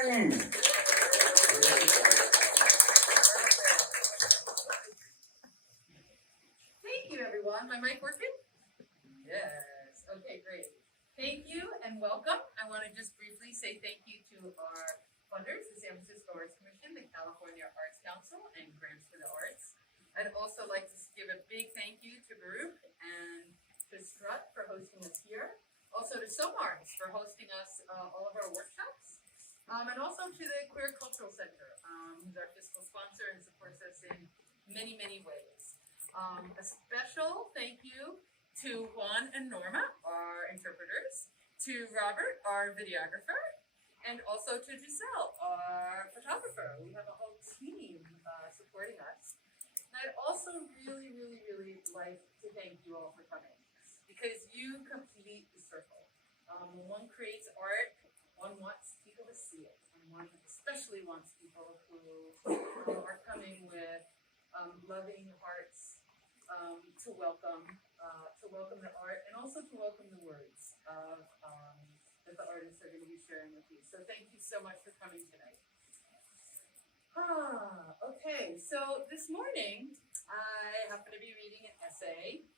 Ryan. Thank you, everyone. My mic working? Yes. Okay, great. Thank you and welcome. I want to just briefly say thank you to our funders, the San Francisco Arts Commission, the California Arts Council, and Grants for the Arts. I'd also like to give a big thank you to Baruch and to Strut for hosting us here. Also to SOMARTS for hosting us all of our workshops. And also to the Queer Cultural Center, who's our fiscal sponsor and supports us in many, many ways. A special thank you to Juan and Norma, our interpreters, to Robert, our videographer, and also to Giselle, our photographer. We have a whole team supporting us. And I'd also really like to thank you all for coming, because you complete the circle. When one creates art, one wants people to see it, and one especially wants people who are coming with loving hearts to welcome the art, and also to welcome the words of that the artists are going to be sharing with you. So thank you so much for coming tonight. Okay, so this morning I happen to be reading an essay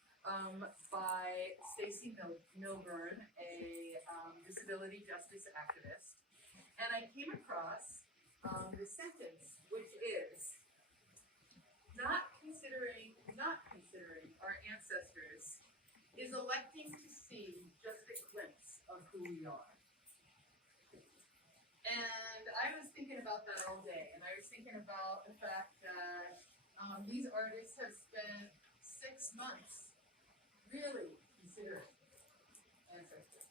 by Stacy Milburn, a disability justice activist, and I came across this sentence, which is, not considering our ancestors is electing to see just a glimpse of who we are. And I was thinking about that all day, and I was thinking about the fact that these artists have spent 6 months really considering ancestors.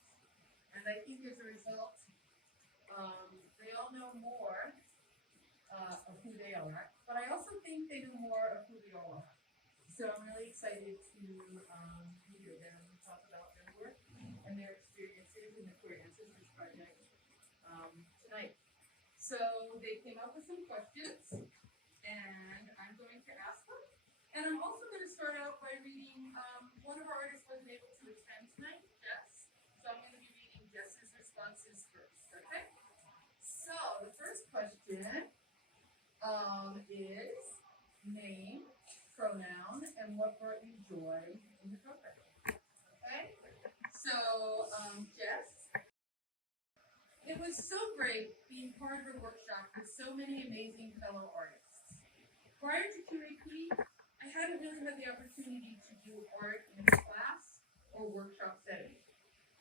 And I think as a result, they all know more of who they are, but I also think they know more of who we all are. So I'm really excited to hear them talk about their work and their experiences in the Queer Ancestors Project tonight. So they came up with some questions, and I'm going to ask them. And I'm also going to start out by reading, one of our artists wasn't able to attend tonight, Jess. So I'm going to be reading Jess's responses first, okay? So the first question is name, pronoun, and what brought you joy in the program. Okay? So, Jess, it was so great being part of a workshop with so many amazing fellow artists. Prior to QAP, I hadn't really had the opportunity to do art in a class or workshop setting.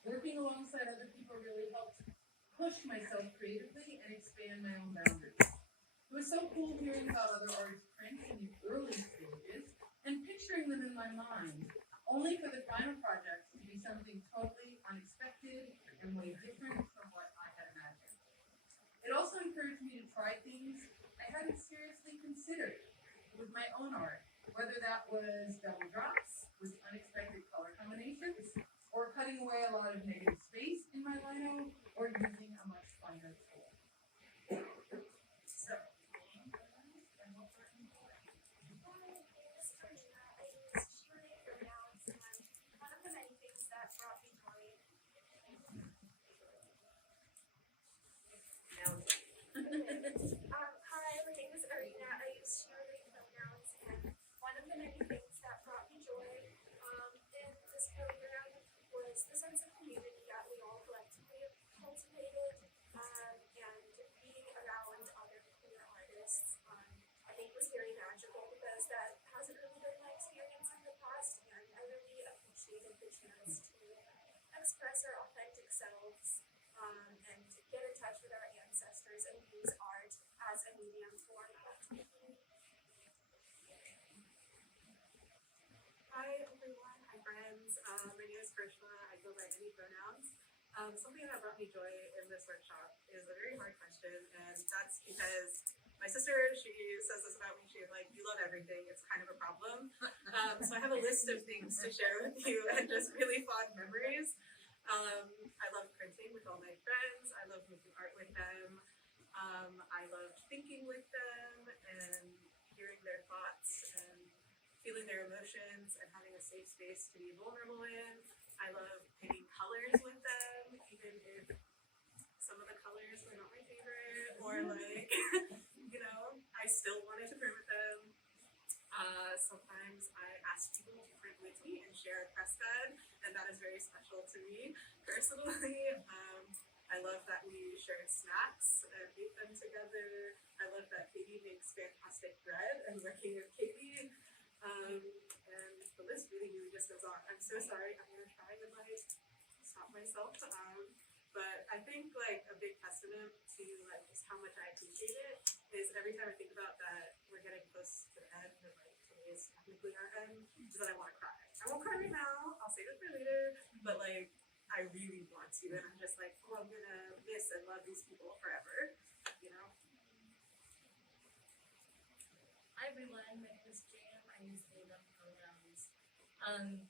Working alongside other people really helped push myself creatively and expand my own boundaries. It was so cool hearing about other artists' prints in the early stages and picturing them in my mind, only for the final project to be something totally unexpected and way different from what I had imagined. It also encouraged me to try things I hadn't seriously considered with my own art, whether that was double drops with unexpected color combinations, or cutting away a lot of negative space in my lino, or using a much finer tool. So, Hi, my name is Arena. I use she, her, they pronouns, and one of the many things that brought me joy in this program was the sense of community that we all collectively cultivated, and being around other queer artists. I think was very magical because that hasn't really been my experience in the past, and I really appreciated the chance to express our authentic selves. And get in touch with our ancestors and use art as a medium for cultivating. Hi everyone, hi friends. My name is Krishna. I go by any pronouns. Something that brought me joy in this workshop is a very hard question, and that's because my sister, she says this about me, she's like, you love everything, it's kind of a problem. So I have a list of things to share with you and just really fond memories. I love printing with all my friends. I love making art with them. I loved thinking with them and hearing their thoughts and feeling their emotions and having a safe space to be vulnerable in. I love picking colors with them, even if some of the colors were not my favorite. where like, I still wanted to print with them. Sometimes I ask people to print with me and share a press bed, and that is very special to me personally. I love that we shared snacks and ate them together. I love that Katie makes fantastic bread and working with Katie. And the list really just goes on. I'm so sorry. I'm gonna try and stop myself. But I think a big testament to just how much I appreciate it is every time I think about that we're getting close to the end and today is technically our end, is that I want to cry. I won't cry right now. I'll save it for later. But I really want to, and I'm just I'm gonna miss and love these people forever. Hi everyone, my name is Jam. I use they them pronouns.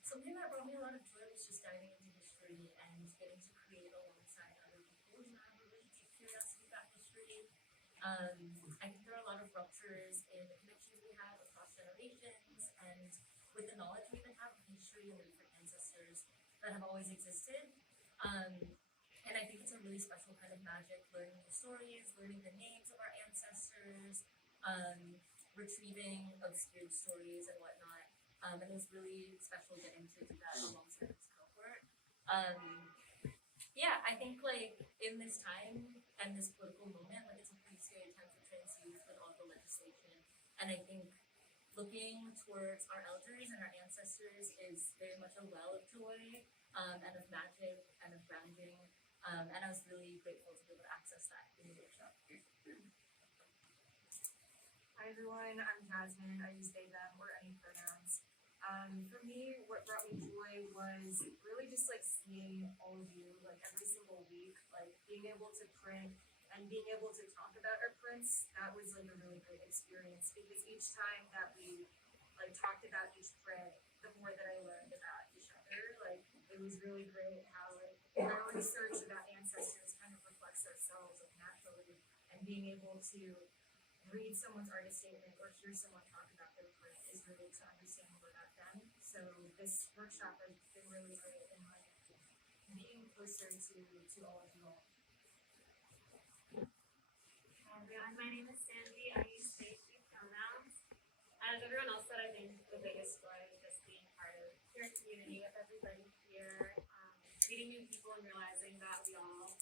Something that brought me a lot of joy was just diving into history and getting to create alongside other people who have a really deep curiosity about history. I think there are a lot of ruptures in the connections we have across generations and with the knowledge we even have of history and the different ancestors that have always existed. And I think it's a really special kind of magic, learning the stories, learning the names of our ancestors, retrieving obscured stories and whatnot. And it was really special getting to do that alongside this cohort. Yeah, I think in this time and this political moment, it's a pretty scary time for trans youth with all the legislation. And I think looking towards our elders and our ancestors is very much a well of joy and of magic and of grounding. And I was really grateful to be able to access that in the workshop. Hi everyone, I'm Jasmine. I use they, them, or any pronouns. For me, what brought me joy was really just seeing all of you every single week, being able to print and being able to talk about our prints. That was a really great experience because each time that we talked about each print, the more that I learned about each other. It was really great how our research about ancestors kind of reflects ourselves naturally, and being able to read someone's artist statement or hear someone talk about their print is really to understand more about them. So this workshop has been really great in being closer to all of you all. Hi everyone, my name is Sandy. I use they, she pronouns. As everyone else said, I think the biggest joy is just being part of your community with everybody here, meeting new people and realizing that we all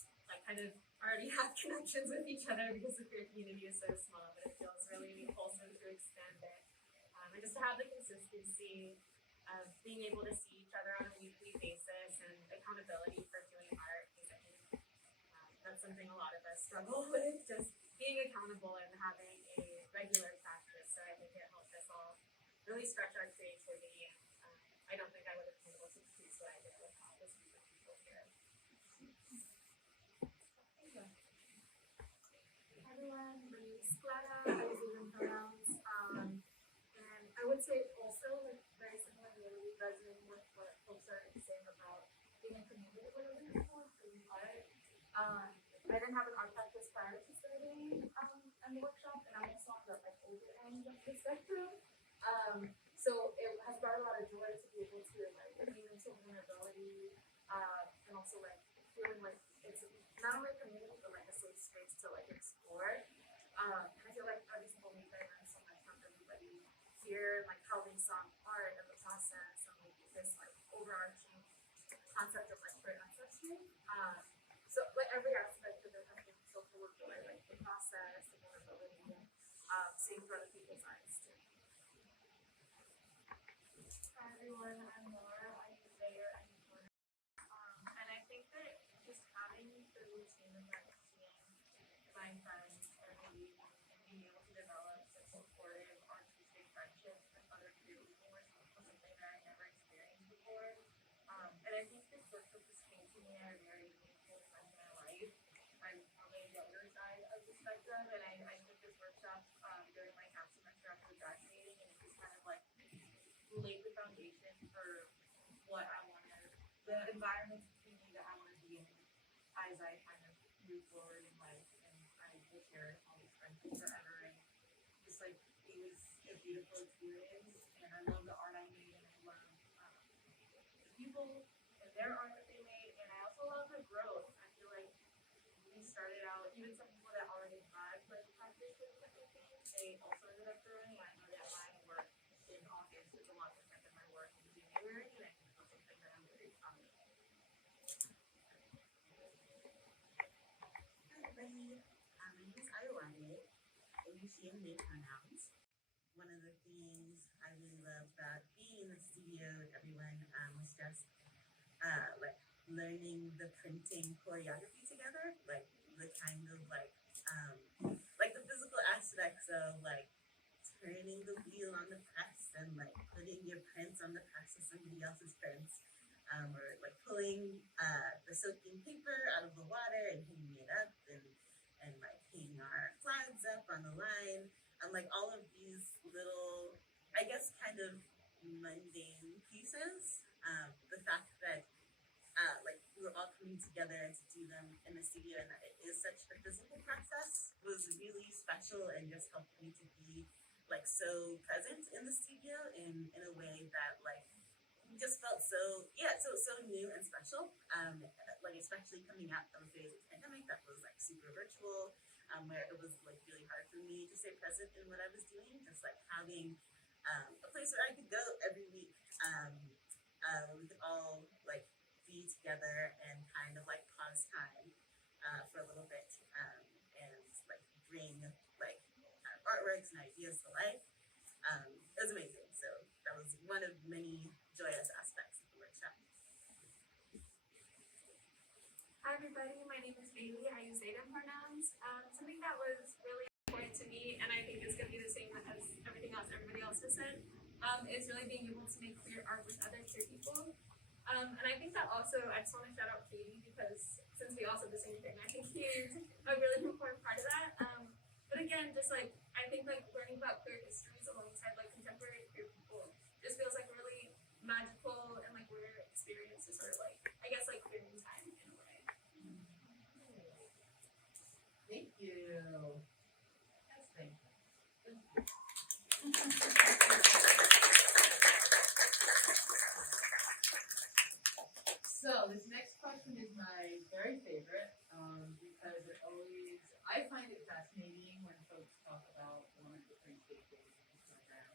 kind of already have connections with each other because the queer community is so small, but it feels really wholesome to expand it. And just to have the consistency of being able to see each other on a weekly basis and accountability for doing art, because I think that's something a lot of us struggle with, just being accountable and having a regular practice. So I think it helped us all really stretch our creativity. I don't think I would have been able to produce what I did without this group of people here. Hi everyone, my name is Clara. I use they, them pronouns. And I would say also very similarly resonating with what folks are saying about being a community with other people through art. I didn't have an art practice prior to starting in the workshop, and I'm also on the older end of the spectrum. So it has brought a lot of joy to be able to lean into vulnerability, and also feeling it's not only a community but a safe space to explore. And I feel every single week I learn so much from everybody here, how they saw art and the process and this overarching concept of queer ancestry. So every aspect of it has been so full of joy, the process, the vulnerability, seeing through other people's eyes too. Hi everyone, I'm Laura. I use they or any pronouns. And I think that just having the routine of seeing my friends every week and being able to develop a supportive artistic friendships with other queer people was something that I never experienced before. And I think this workshop just came to me at a very meaningful time in my life. I'm on the younger side of the spectrum, and I took this workshop during my half semester after graduating, and it just kind of laid the foundation for what I wanted, the environment community that I want to be in as I kind of move forward in life, and I will cherish all these friendships forever. And just it was a beautiful experience, and I love the art I made, and I love the people and their art that they made, and I also love the growth. I feel we started out, even some people that already had they also ended up growing. I know that my work in August is a lot different than my work in January, and I think that's something that I'm very proud of. Hi everybody, my name is Iolande. I use she and they pronouns. One of the things I really loved about being in the studio with everyone was just like learning the printing choreography together, like the kind of like the physical aspects of like turning the wheel on the press and like putting your prints on the press of somebody else's prints. Or like pulling the soaking paper out of the water and hanging it up and like hanging our flags up on the line. Like all of these little, I guess, kind of mundane pieces. The fact that like we were all coming together to do them in the studio and that it is such a physical process was really special and just helped me to be like so present in the studio in a way that like just felt so new and special. Like especially coming out of the pandemic that was like super virtual, where it was like really hard for me to stay present in what I was doing. Just like having a place where I could go every week, where we could all like be together and kind of like pause time for a little bit, and like bring like artworks and ideas to life. It was amazing. So that was one of many joyous aspects of the workshop. Hi everybody, my name is Bailey. I use they them pronouns. Something that was really important to me, and I think it's going to be the same as everything else everybody else has said, is really being able to make queer art with other queer people. And I think that also, I just want to shout out Katie because since we all said the same thing, I think he is a really important part of that. But again, just like, I think like learning about queer histories alongside like contemporary queer people just feels like a really magical and like rare experience to sort of like, I guess like queering time in a way. Thank you. Yes, thank you. So this next question is my very favorite because it always, I find it fascinating when folks talk about one of the different stages of the program.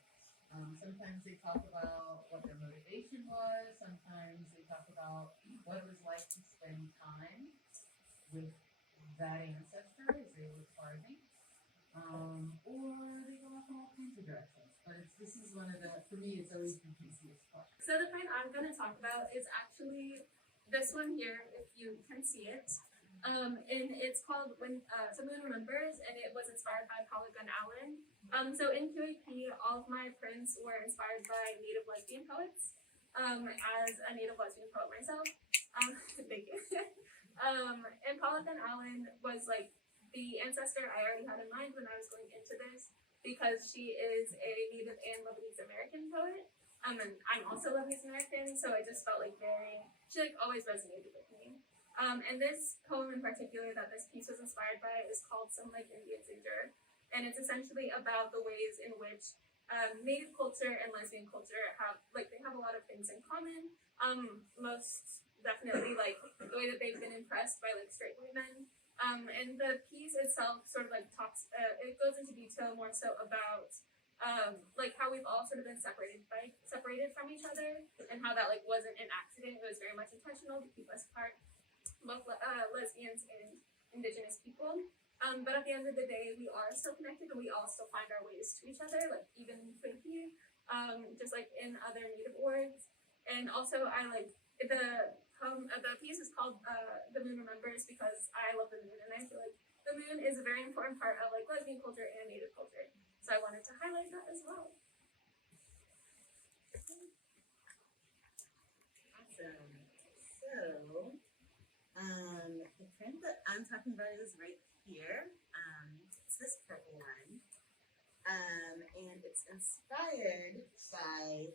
Sometimes they talk about what their motivation was. Sometimes they talk about what it was like to spend time with that ancestor as they were carving. Or they go off in all kinds of directions. But this is one of the, for me, it's always the juiciest part. So the print I'm going to talk about is actually this one here, if you can see it. And it's called When Someone Remembers, and it was inspired by Polygon Allen. So in QAP, all of my prints were inspired by Native lesbian poets. As a Native lesbian poet myself, thank you. And Polygon Allen was like the ancestor I already had in mind when I was going into this, because she is a Native and Lebanese American poet. And I'm also Lebanese American, so I just felt like she like always resonated with me. And this poem in particular that this piece was inspired by is called Some Like Indians Endure. And it's essentially about the ways in which Native culture and lesbian culture have a lot of things in common. Most definitely like the way that they've been impressed by like straight white men. And the piece itself sort of like talks, it goes into detail more so about like how we've all sort of been separated from each other, and how that like wasn't an accident. It was very much intentional to keep us apart, both lesbians and indigenous people. But at the end of the day, we are still connected, and we all still find our ways to each other, like even here, just like in other Native orgs. And also, I like the piece is called "The Moon Remembers" because I love the moon, and I feel like the moon is a very important part of like lesbian culture and Native culture. So I wanted to highlight that as well. Awesome. So, the print that I'm talking about is right here. It's this purple one. And it's inspired by,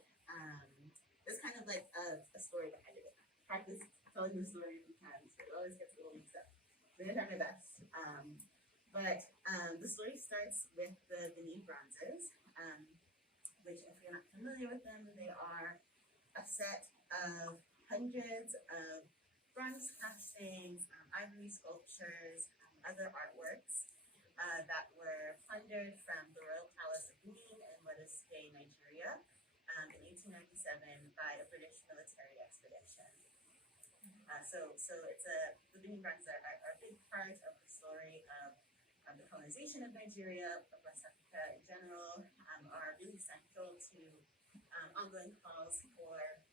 it's kind of like a story behind it. I practice telling the story every time, so it always gets a little mixed up. I'm gonna try my best. But the story starts with the Benin bronzes, which if you're not familiar with them, they are a set of hundreds of bronze castings, ivory sculptures, other artworks that were plundered from the royal palace of Benin in what is today Nigeria in 1897 by a British military expedition. So it's the Benin bronzes are a big part of the story of the colonization of Nigeria, of West Africa in general, are really central to ongoing calls for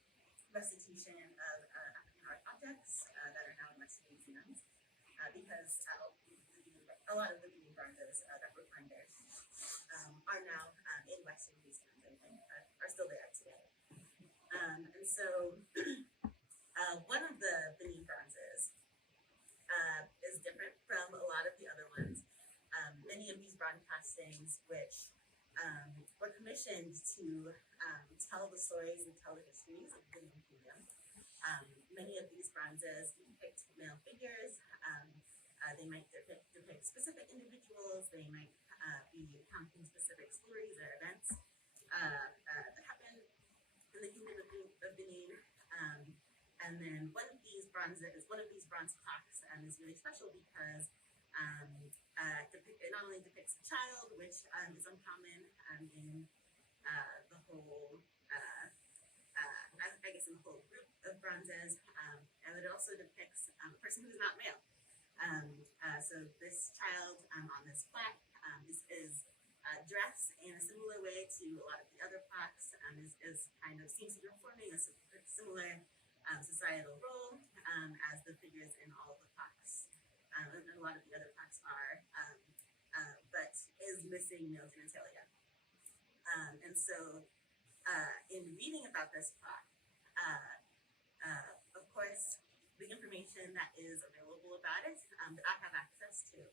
restitution of African art objects that are now in Western museums, because a lot of the Benin bronzes that were plundered are now in Western museums and are still there today. And so one of the Benin bronzes is different from a lot of the other ones. Many of these bronze castings, which were commissioned to tell the stories and tell the histories of the Benin Kingdom. Many of these bronzes depict male figures. They might depict specific individuals. They might be recounting specific stories or events that happened in the Kingdom of Benin. And then one of these bronze plaques is really special because it not only depicts a child, which is uncommon in the whole, I guess in the whole group of bronzes, and it also depicts a person who is not male. So this child on this plaque is dressed in a similar way to a lot of the other plaques, is kind of seems to be performing a similar societal role as the figures in all of the plaques. And a lot of the other plaques are, but is missing male genitalia. And so in reading about this plaque, of course, the information that is available about it, that I have access to,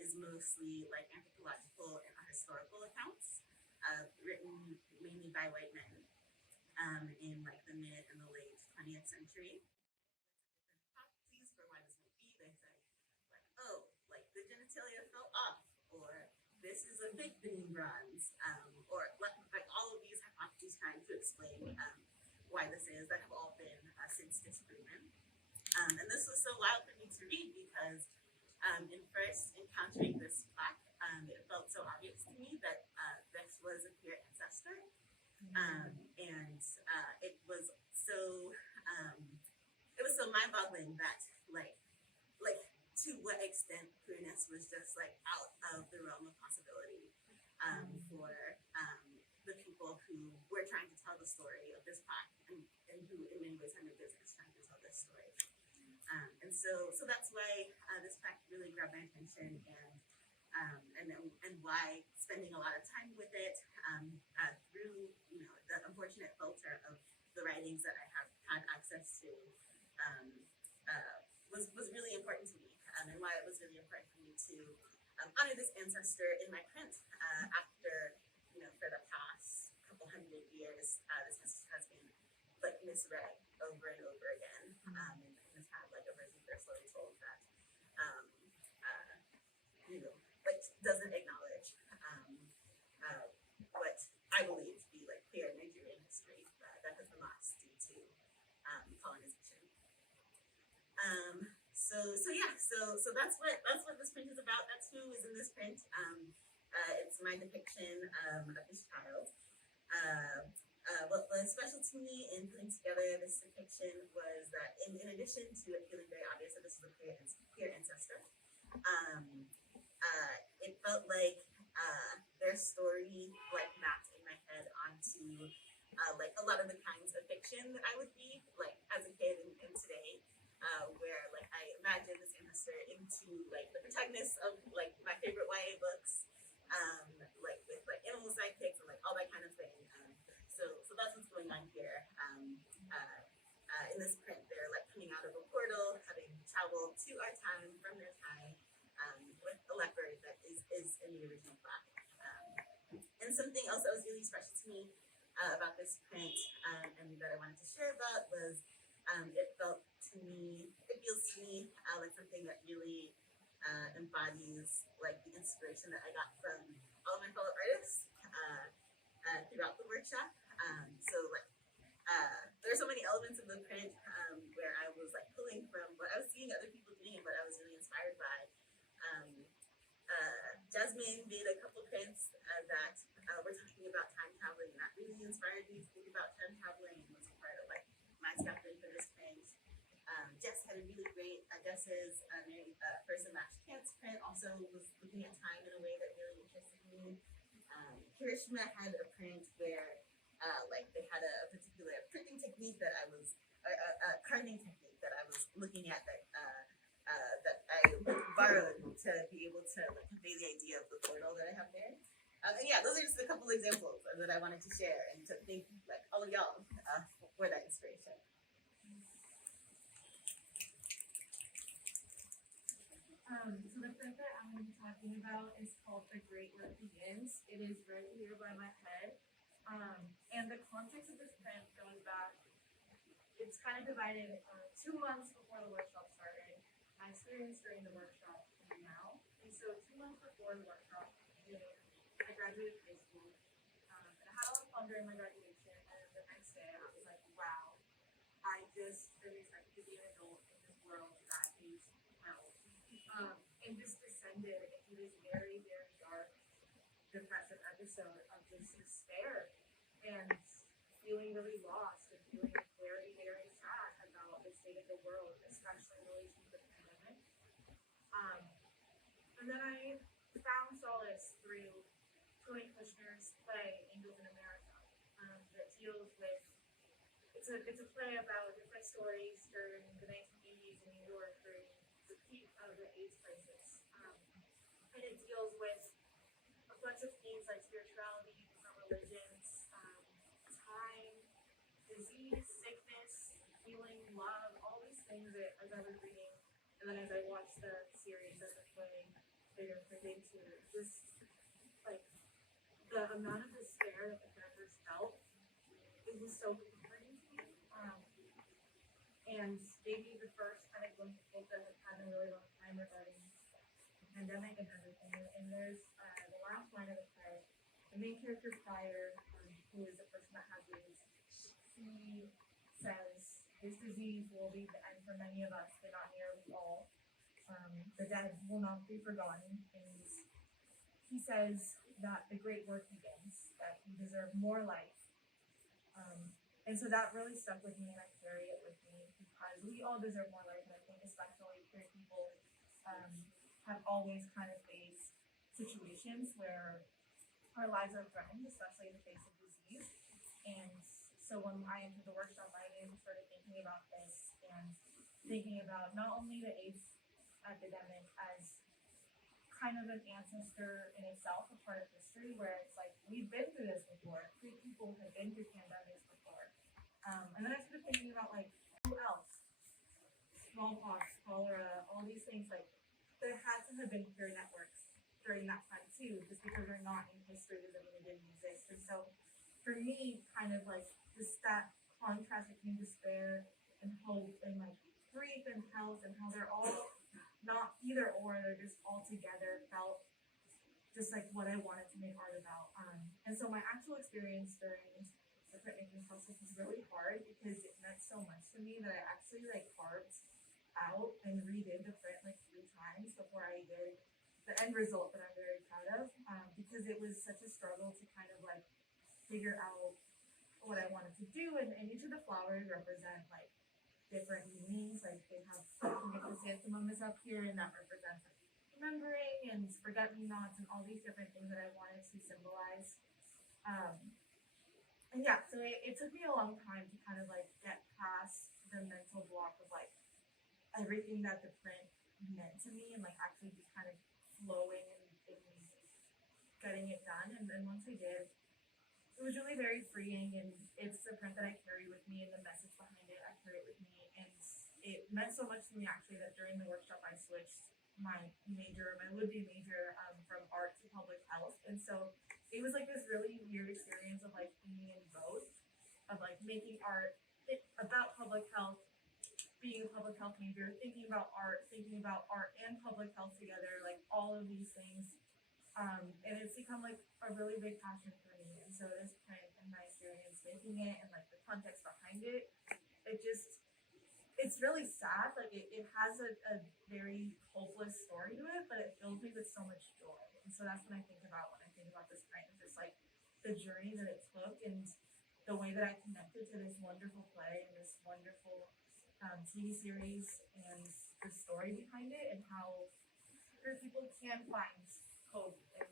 is mostly like anthropological and historical accounts, written mainly by white men in like the mid and the late 20th century. Hypotheses for why this might be. They say, like, oh, like the genitalia fell off, or this is a fake Benin bronze, or like all of these hypotheses trying to explain why this is that have all been since disproven. And this was so wild for me to read because in first encountering this plaque, it felt so obvious to me that this was a queer ancestor. And it was so mind-boggling that like to what extent queerness was just like out of the realm of possibility for the people who were trying to tell the story of this plaque and who in many ways had no business trying to tell this story. And so that's why this plaque really grabbed my attention, and why spending a lot of time with it through the unfortunate filter of the writings that I have had access to was really important to me, and why it was really important for me to honor this ancestor in my print after for the past couple hundred years this has been like misread over and over again, and has had like a version of their story told that like doesn't acknowledge what I believe to be like clear Nigerian history that has been lost due to colonization. So that's what this print is about. That's who is in this print. It's my depiction of this child. What was special to me in putting together this depiction was that in addition to it feeling very obvious that this is a queer ancestor, it felt like their story like mapped in my head onto like a lot of the kinds of fiction that I would read like as a kid and today, where like I imagine this ancestor into like the protagonist of like my favorite YA books, like with like animal sidekicks and like all that kind of thing. So that's what's going on here. In this print, they're like coming out of a portal, having traveled to our time from their time, with a leopard that is in the original plaque. And something else that was really special to me about this print, and that I wanted to share about was it feels to me like something that really embodies like the inspiration that I got from all of my fellow artists throughout the workshop. So like there are so many elements of the print where I was like pulling from what I was seeing other people doing and what I was really inspired by. Jasmine Jasmine made a couple prints that were talking about time traveling, and that really inspired me to think about time traveling and was a part of like my scaffolding for this print. Jess had a really great guesses. First, a match chance print also was looking at time in a way that really interested me. Kirishima had a print where like they had a particular printing technique that I was carding technique that I was looking at that I borrowed to be able to like convey the idea of the portal that I have there. And yeah, those are just a couple examples that I wanted to share and to thank like all of y'all for that inspiration. So the print that I'm going to be talking about is called The Great Work Begins. It is right here by my head. And the context of this print goes back, it's kind of divided 2 months before the workshop started, my experience during the workshop, and now. And so 2 months before the workshop, I graduated high school. And I had a lot of fun during my graduation. And the next day, I was like, wow, I just am expected to be an adult in this world that is hell. And just descended into this very, very dark, depressive episode of just despair and feeling really lost and feeling very, very sad about the state of the world, especially in relation to the pandemic. And then I found solace through Tony Kushner's play Angels in America that deals with it's a play about different stories during the 1980s in New York during the peak of the AIDS crisis. And it deals with a bunch of themes like spirituality, different religions, time, disease, sickness, healing, love, all these things that as I was reading, and then as I watched the series of the play, they were put into just like the amount of despair that the characters felt, it was so comforting to me. And gave me the first kind of glimpse of hope that I've had in a really long time regarding the pandemic and everything. And there's the last line of the play, the main character Pryor, who is the person that has AIDS, he says, this disease will be the end for many of us, but not nearly all. The dead will not be forgotten. And he says that the great work begins, that we deserve more life. And so that really stuck with me, and I carry it with me because we all deserve more life. And I think especially queer people have always kind of faced situations where our lives are threatened, especially in the face of disease. And so when I entered the workshop, I immediately started thinking about this and thinking about not only the AIDS epidemic as kind of an ancestor in itself, a part of history, where it's like, we've been through this before. Queer people have been through pandemics before. And then I started thinking about, like, who else? Smallpox, cholera, all these things, like, there had to have been queer networks during that time, too, just because they're not in history doesn't mean they didn't exist. And so, for me, kind of, like, just that contrast between despair and hope and, like, grief and health and how they're all not either or, they're just all together, felt just like what I wanted to make art about. And so my actual experience during the printmaking process was really hard because it meant so much to me that I actually like carved out and redid the print like 3 times before I did the end result that I'm very proud of, because it was such a struggle to kind of like figure out what I wanted to do, and each of the flowers represent like different meanings. Like they have the chrysanthemum is up here, and that represents like remembering and forget-me-nots and all these different things that I wanted to symbolize. And yeah, so it took me a long time to kind of like get past the mental block of like everything that the print meant to me and like actually just kind of flowing and getting it done. And then once I did, it was really very freeing, and it's the print that I carry with me and the message behind it, I carry it with me. And it meant so much to me actually that during the workshop I switched my would-be major from art to public health. And so it was like this really weird experience of like being in both, of like making art about public health, being a public health major, thinking about art and public health together, like all of these things. And it's become like a really big passion for me. And so this print and my experience making it and like the context behind it, it just it's really sad. Like it has a very hopeless story to it, but it fills me with so much joy. And so that's what I think about when I think about this print, is just like the journey that it took and the way that I connected to this wonderful play and this wonderful TV series and the story behind it, and how queer people can find hope, and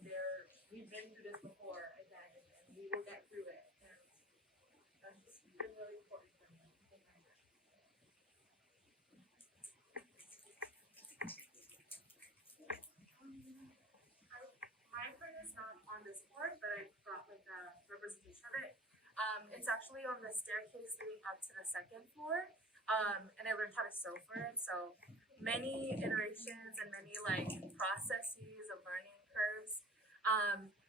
we've been through this before again, and we will get through it. And that's just been really important for me. My print is not on this board, but I brought like a representation of it. It's actually on the staircase leading up to the second floor. And I learned how to sew for it. So many iterations and many like processes of learning curves.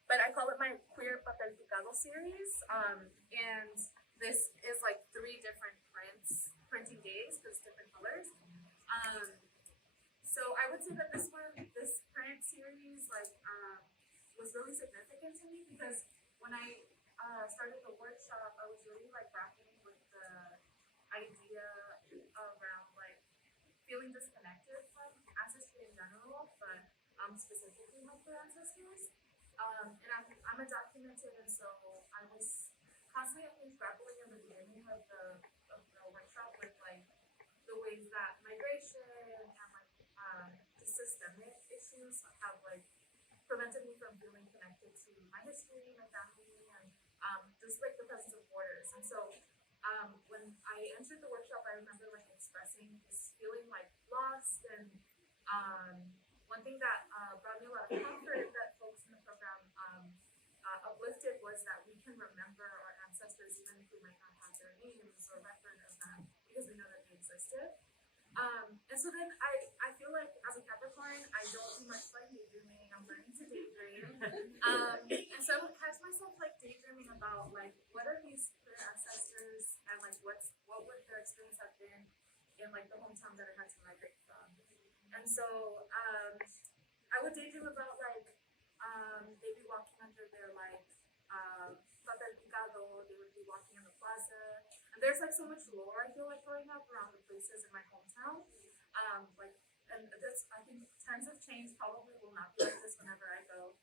But I call it my queer papel picado series. And this is like 3 different printing days, because different colors. So I would say that this print series was really significant to me, because when I started the workshop, I was really like grappling with the idea around like feeling disconnected from ancestry in general, but specifically my queer ancestors. And I'm undocumented, and so I was constantly, I think, grappling in the beginning of the workshop with like the ways that migration and like the systemic issues have like prevented me from feeling connected to my history, my family, and just like the presence of borders. And so when I entered the workshop, I remember like expressing this feeling like lost, and one thing that brought me a lot of comfort that folks in the program uplifted was that we can remember our ancestors even if we might not have their names or record of them, because we know that they existed. And so then I feel like as a Capricorn, I don't do much like daydreaming. I'm learning to daydream. And so I would catch myself like daydreaming about like what are these queer ancestors, and like what would their experience have been in like the hometown that I had to migrate from. And so I would daydream about like they'd be walking under their like papel picado, they would be walking in the plaza. And there's like so much lore I feel like growing up around the places in my hometown. And this, I think times have changed, probably will not be like this whenever I go.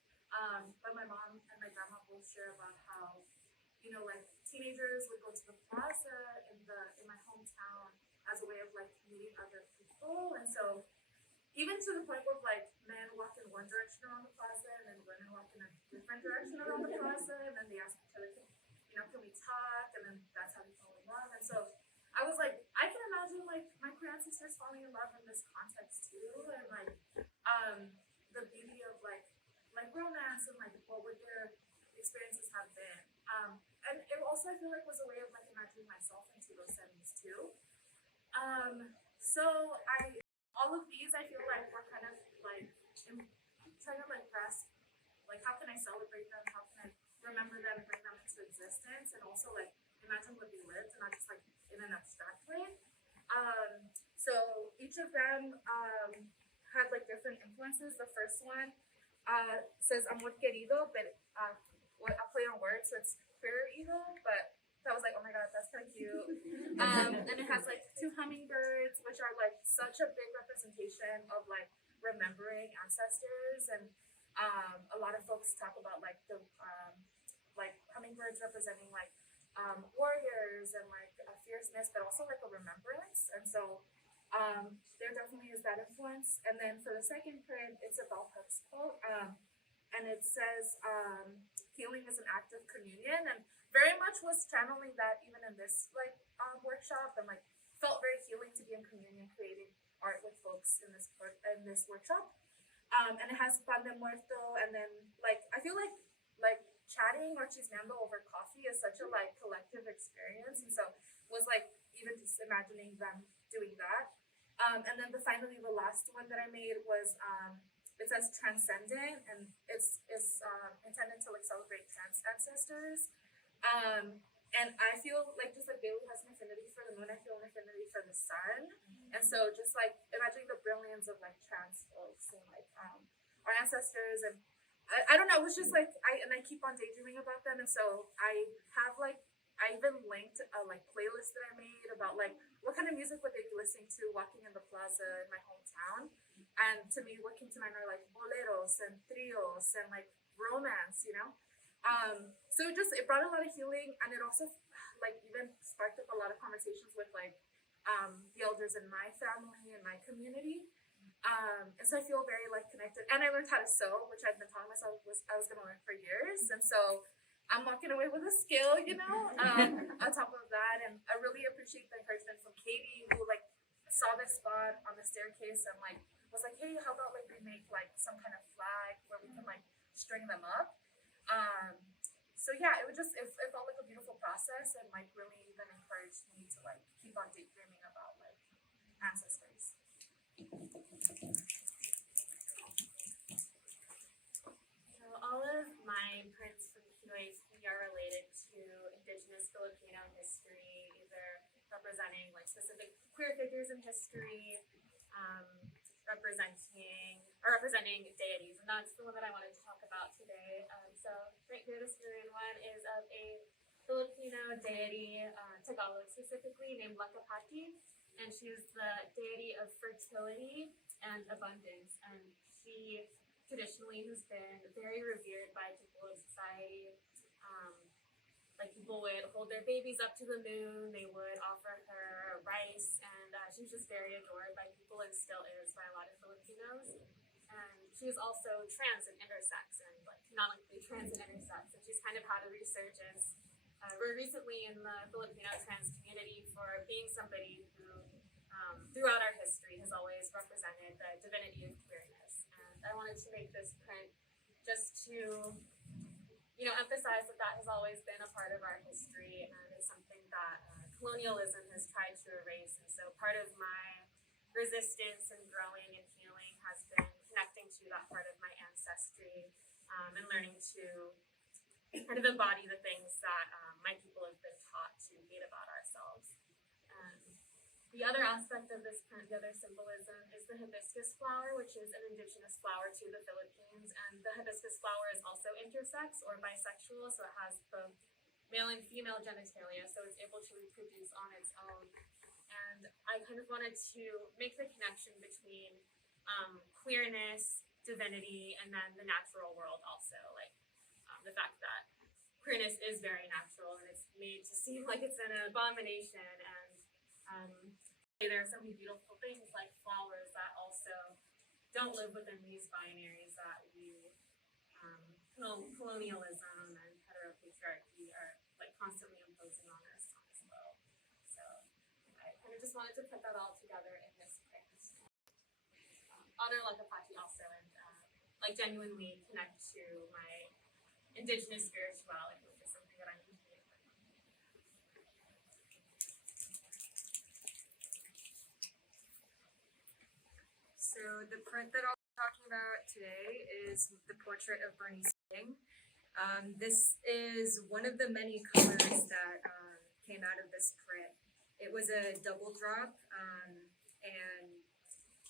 But my mom and my grandma both share about how, you know, like teenagers would go to the plaza in my hometown as a way of like meeting other people. And so even to the point where like men walk in one direction around the plaza, and then women walk in a different direction around the plaza, and then they ask each other, you know, can we talk? And then that's how they fall in love. And so I was like, I can imagine like my queer ancestors falling in love in this context too, and like the beauty of like romance, and like what would their experiences have been. And it also, I feel like, was a way of like imagining myself into those settings too. So all of these, I feel like, were kind of like trying to like grasp, like how can I celebrate them, how can I remember them, bring them into existence, and also like imagine what they lived, and not just like in an abstract way. So each of them had like different influences. The first one says amor querido, but a play on words, so it's querido, but that was like, oh my god, that's kind of cute. And it has like 2 hummingbirds, which are like such a big representation of like remembering ancestors. And a lot of folks talk about like the like hummingbirds representing like warriors and like a fierceness, but also like a remembrance. And so there definitely is that influence. And then for the second print, it's a Bell Hooks quote, and it says, healing is an act of communion, and very much was channeling that even in this like workshop, and like felt very healing to be in communion creating art with folks in this workshop. And it has pan de muerto, and then like I feel like chatting or chismeando over coffee is such a like collective experience, and so was like even just imagining them doing that. And then finally the last one that I made was it says transcendent, and it's intended to like celebrate trans ancestors. And I feel like just like Bailey has an affinity for the moon, I feel an affinity for the sun. And so just like imagining the brilliance of like trans folks and like our ancestors, and I don't know, it was just like I keep on daydreaming about them, and so I have like I even linked a like playlist that I made about like what kind of music would they be listening to walking in the plaza in my hometown. And to me, what came to mind are like boleros and trios and like romance, you know. So it brought a lot of healing, and it also like even sparked up a lot of conversations with like the elders in my family and my community. And so I feel very like connected, and I learned how to sew, which I've been telling myself I was gonna learn for years, and so I'm walking away with a skill, you know. On top of that, and I really appreciate the encouragement from Katie, who like saw this spot on the staircase and like was like, hey, how about like we make like some kind of flag where we can like string them up. So yeah, it felt like a beautiful process, and like really even encouraged me to like keep on daydreaming about like ancestors. So all of my prints from Pinoy's we are related to Indigenous Filipino history, either representing like specific queer figures in history, representing deities, and that's the one that I wanted to talk about today. So right here, this Korean one is of a Filipino deity, Tagalog specifically, named Lakapati, and she's the deity of fertility and abundance, and she traditionally has been very revered by people in society. Like people would hold their babies up to the moon, they would offer her rice, and she was just very adored by people and still is by a lot of Filipinos. And she was also trans and intersex, and like canonically trans and intersex, and she's kind of had a resurgence very recently in the Filipino trans community for being somebody who throughout our history has always represented the divinity of queerness. And I wanted to make this print just to emphasize that that has always been a part of our history, and it's something that colonialism has tried to erase. And so part of my resistance and growing and healing has been connecting to that part of my ancestry, and learning to kind of embody the things that my people have been taught to hate about ourselves. The other aspect of this print, the other symbolism, is the hibiscus flower, which is an indigenous flower to the Philippines. And the hibiscus flower is also intersex or bisexual, so it has both male and female genitalia, so it's able to reproduce on its own. And I kind of wanted to make the connection between queerness, divinity, and then the natural world also. Like the fact that queerness is very natural, and it's made to seem like it's an abomination. And there are so many beautiful things like flowers that also don't live within these binaries that we colonialism and heteropatriarchy are like constantly imposing on us as well. So I kind of just wanted to put that all together in this print. Honor Lakapati also, and like genuinely connect to my indigenous spirituality, which is something that I'm continuing with. So the print that I'll be talking about today is the portrait of Bernice King. This is one of the many colors that came out of this print. It was a double drop, and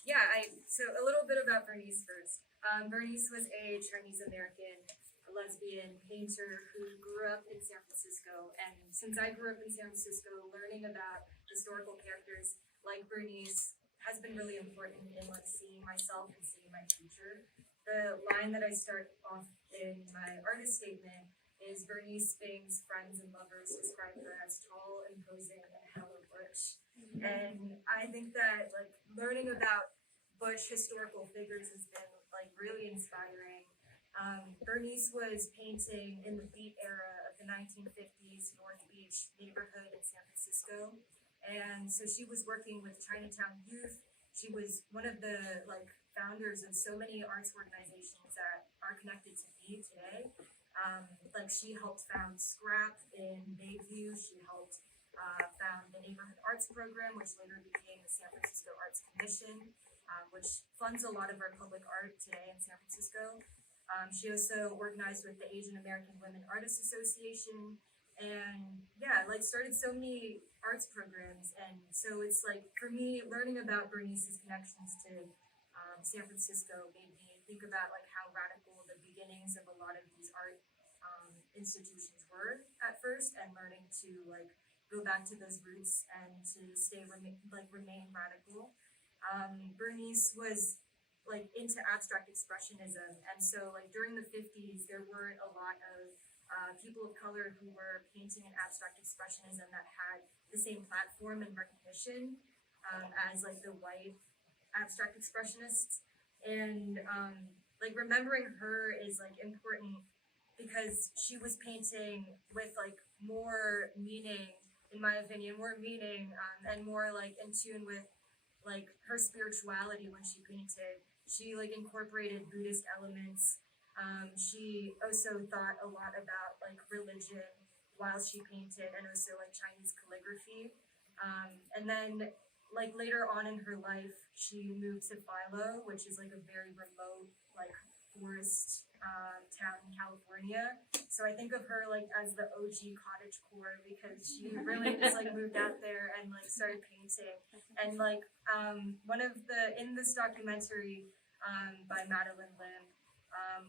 yeah, so a little bit about Bernice first. Bernice was a Chinese American lesbian painter who grew up in San Francisco, and since I grew up in San Francisco, learning about historical characters like Bernice has been really important in like seeing myself and seeing my future. The line that I start off in my artist statement is Bernice Bing's friends and lovers describe her as tall, imposing, and hella butch. And I think that like learning about butch historical figures has been like really inspiring. Bernice was painting in the beat era of the 1950s North Beach neighborhood in San Francisco. And so she was working with Chinatown Youth. She was one of the like founders of so many arts organizations that are connected to me today. Like she helped found Scrap in Bayview. She helped found the Neighborhood Arts Program, which later became the San Francisco Arts Commission, which funds a lot of our public art today in San Francisco. She also organized with the Asian American Women Artists Association. And yeah, like started so many arts programs, and so it's like for me learning about Bernice's connections to San Francisco made me think about like how radical the beginnings of a lot of these art institutions were at first, and learning to like go back to those roots and to remain radical. Bernice was like into abstract expressionism, and so like during the 50s there weren't a lot of people of color who were painting in abstract expressionism that had the same platform and recognition as like the white abstract expressionists. And like remembering her is like important because she was painting with like more meaning, in my opinion, more meaning and more like in tune with like her spirituality when she painted. She like incorporated Buddhist elements. She also thought a lot about like religion while she painted, and also like Chinese calligraphy. And then like later on in her life, she moved to Philo, which is like a very remote like forest town in California. So I think of her like as the OG cottagecore because she really just like moved out there and like started painting. And like one of the in this documentary by Madeline Lim,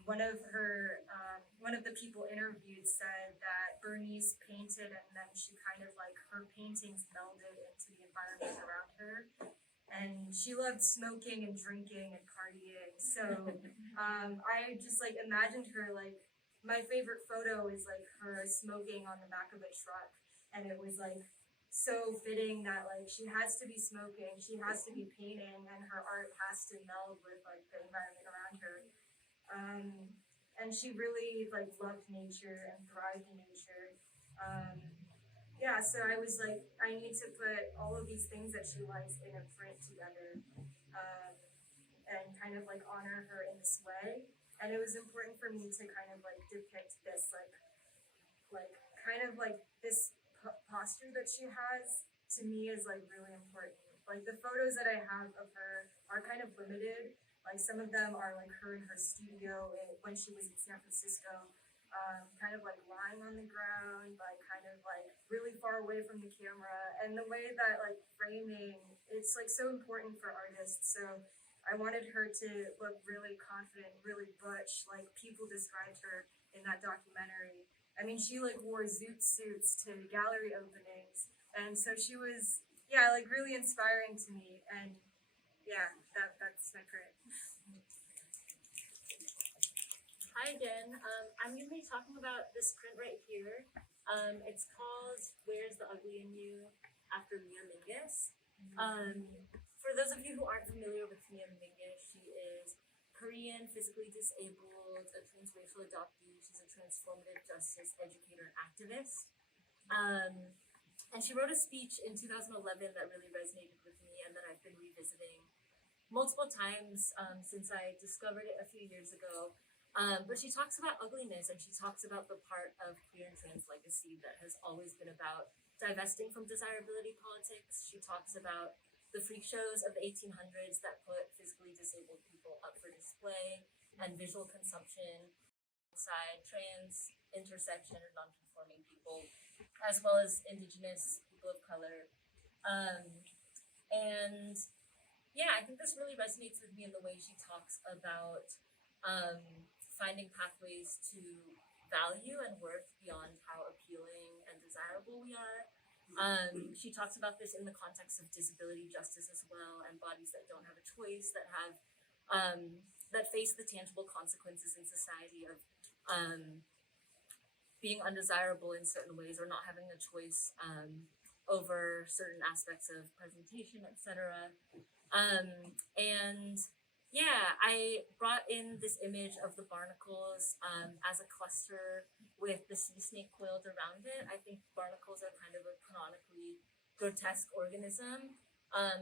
one of the people interviewed said that Bernice painted and then she kind of like her paintings melded into the environment around her. And she loved smoking and drinking and partying. So I just like imagined her like my favorite photo is like her smoking on the back of a truck, and it was like so fitting that like she has to be smoking, she has to be painting, and her art has to meld with like the environment around her. And she really like loved nature and thrived in nature. Yeah, so I was like, I need to put all of these things that she likes in a print together, and kind of like honor her in this way. And it was important for me to kind of like depict this like kind of like this posture that she has. To me is like really important. Like the photos that I have of her are kind of limited. Like some of them are like her in her studio when she was in San Francisco, kind of like lying on the ground, like kind of like really far away from the camera. And the way that like framing, it's like so important for artists. So I wanted her to look really confident, really butch, like people described her in that documentary. I mean, she like wore zoot suits to gallery openings. And so she was, yeah, like really inspiring to me. And yeah, that's my print. Hi again. I'm going to be talking about this print right here. It's called Where's the Ugly in You, after Mia Mingus. For those of you who aren't familiar with Mia Mingus, she is Korean, physically disabled, a transracial adoptee. She's a transformative justice educator and activist. And she wrote a speech in 2011 that really resonated with me and that I've been revisiting multiple times since I discovered it a few years ago. But she talks about ugliness, and she talks about the part of queer and trans legacy that has always been about divesting from desirability politics. She talks about the freak shows of the 1800s that put physically disabled people up for display and visual consumption alongside trans, intersection, and non-conforming people, as well as indigenous people of color. And yeah, I think this really resonates with me in the way she talks about finding pathways to value and worth beyond how appealing and desirable we are. She talks about this in the context of disability justice as well, and bodies that don't have a choice, that have that face the tangible consequences in society of being undesirable in certain ways or not having a choice over certain aspects of presentation, etc. And yeah, I brought in this image of the barnacles as a cluster with the sea snake coiled around it. I think barnacles are kind of a canonically grotesque organism.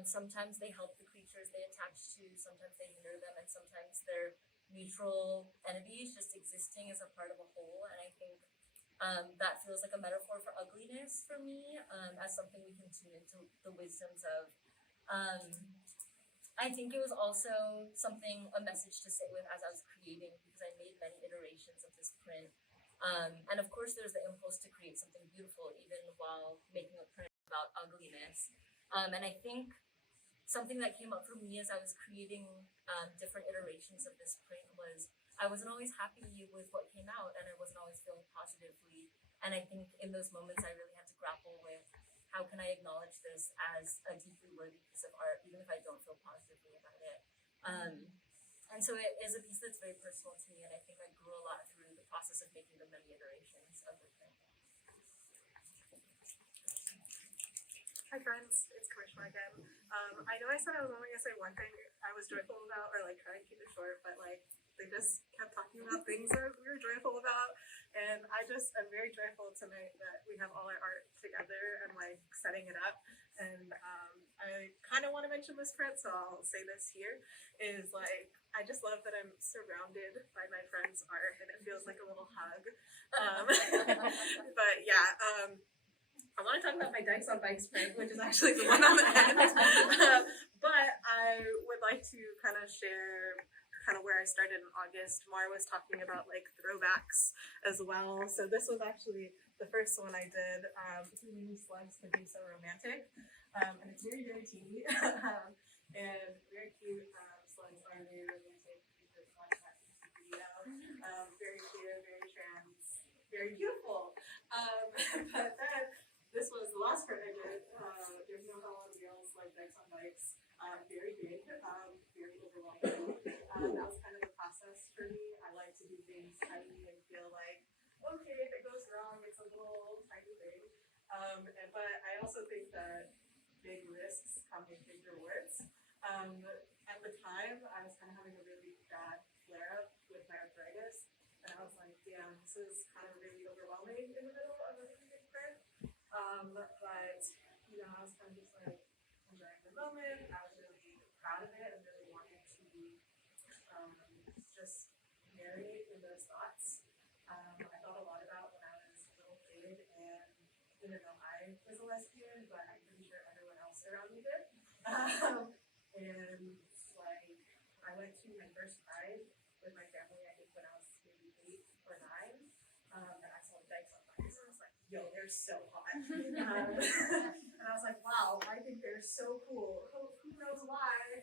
Sometimes they help the creatures they attach to, sometimes they hinder them, and sometimes they're neutral entities just existing as a part of a whole. And I think that feels like a metaphor for ugliness for me, as something we can tune into the wisdoms of. I think it was also a message to sit with as I was creating, because I made many iterations of this print. And of course there's the impulse to create something beautiful even while making a print about ugliness. And I think something that came up for me as I was creating different iterations of this print was I wasn't always happy with what came out, and I wasn't always feeling positively. And I think in those moments, I really had to grapple with how can I acknowledge this as a deeply worthy piece of art, even if I don't feel positively about it. And so it is a piece that's very personal to me, and I think I grew a lot through the process of making the many iterations of the print. Hi friends, it's Karishma again. I know I said I was only gonna say one thing I was joyful about, or like trying to keep it short, but like they just kept talking about things that we were joyful about, and I just am very joyful tonight that we have all our art together and like setting it up. And I kind of want to mention this print, so I'll say this here, is like I just love that I'm surrounded by my friends' art, and it feels like a little hug. But yeah, I want to talk about my Dykes on Bikes print, which is actually the one on the end. But I would like to kind of share kind of where I started in August. Mara was talking about like throwbacks as well. So this was actually the first one I did. These slugs could be so romantic. And it's very, very teeny. And very cute. Slugs are very romantic. You could watch that video. Very cute, very trans, very beautiful. But then this was the last part I did. There's no hell on wheels like Dykes on Bikes. Very big, very overwhelming. That was kind of the process for me. I like to do things tiny and feel like, okay, if it goes wrong, it's a little tiny thing. But I also think that big risks come with big rewards. At the time, I was kind of having a really bad flare-up with my arthritis. And I was like, damn, this is kind of really overwhelming in the middle of a really big print. But, you know, I was kind of just like enjoying the moment. I was really proud of it and really wanting to just marinate in those thoughts. I thought a lot about when I was a little kid and didn't know I was a lesbian, but I'm pretty sure everyone else around me did. And like, I went to my first Pride with my family, I think when I was maybe 8 or 9, and I saw the Dykes on Bikes, and I was like, yo, they're so hot. And I was like, wow, I think they're so cool. Who knows why?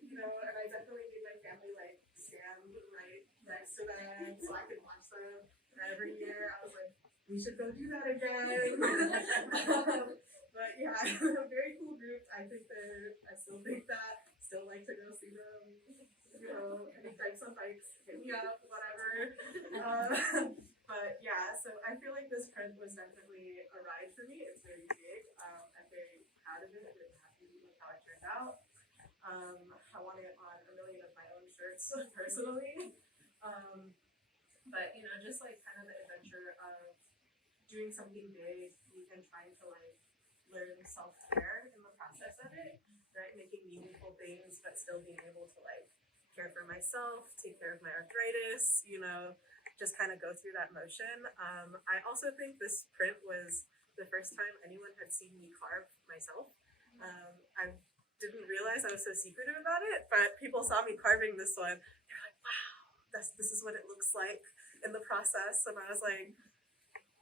You know, and I definitely made my family like stand right next to them so I could watch them. And every year I was like, we should go do that again. But yeah, a very cool group. I still think that. Still like to go see them. You know, any Dykes on Bikes, hit me up, whatever. But yeah, so I feel like this print was definitely a ride for me. It's very big. I'm very proud of it. I'm really happy with how it turned out. I want it on a million of my own shirts personally. But you know, just like kind of the adventure of doing something big and trying to like learn self-care in the process of it, right? Making meaningful things, but still being able to like care for myself, take care of my arthritis, you know, just kind of go through that motion. I also think this print was the first time anyone had seen me carve myself. I didn't realize I was so secretive about it, but people saw me carving this one. They're like, wow, this is what it looks like in the process. And I was like,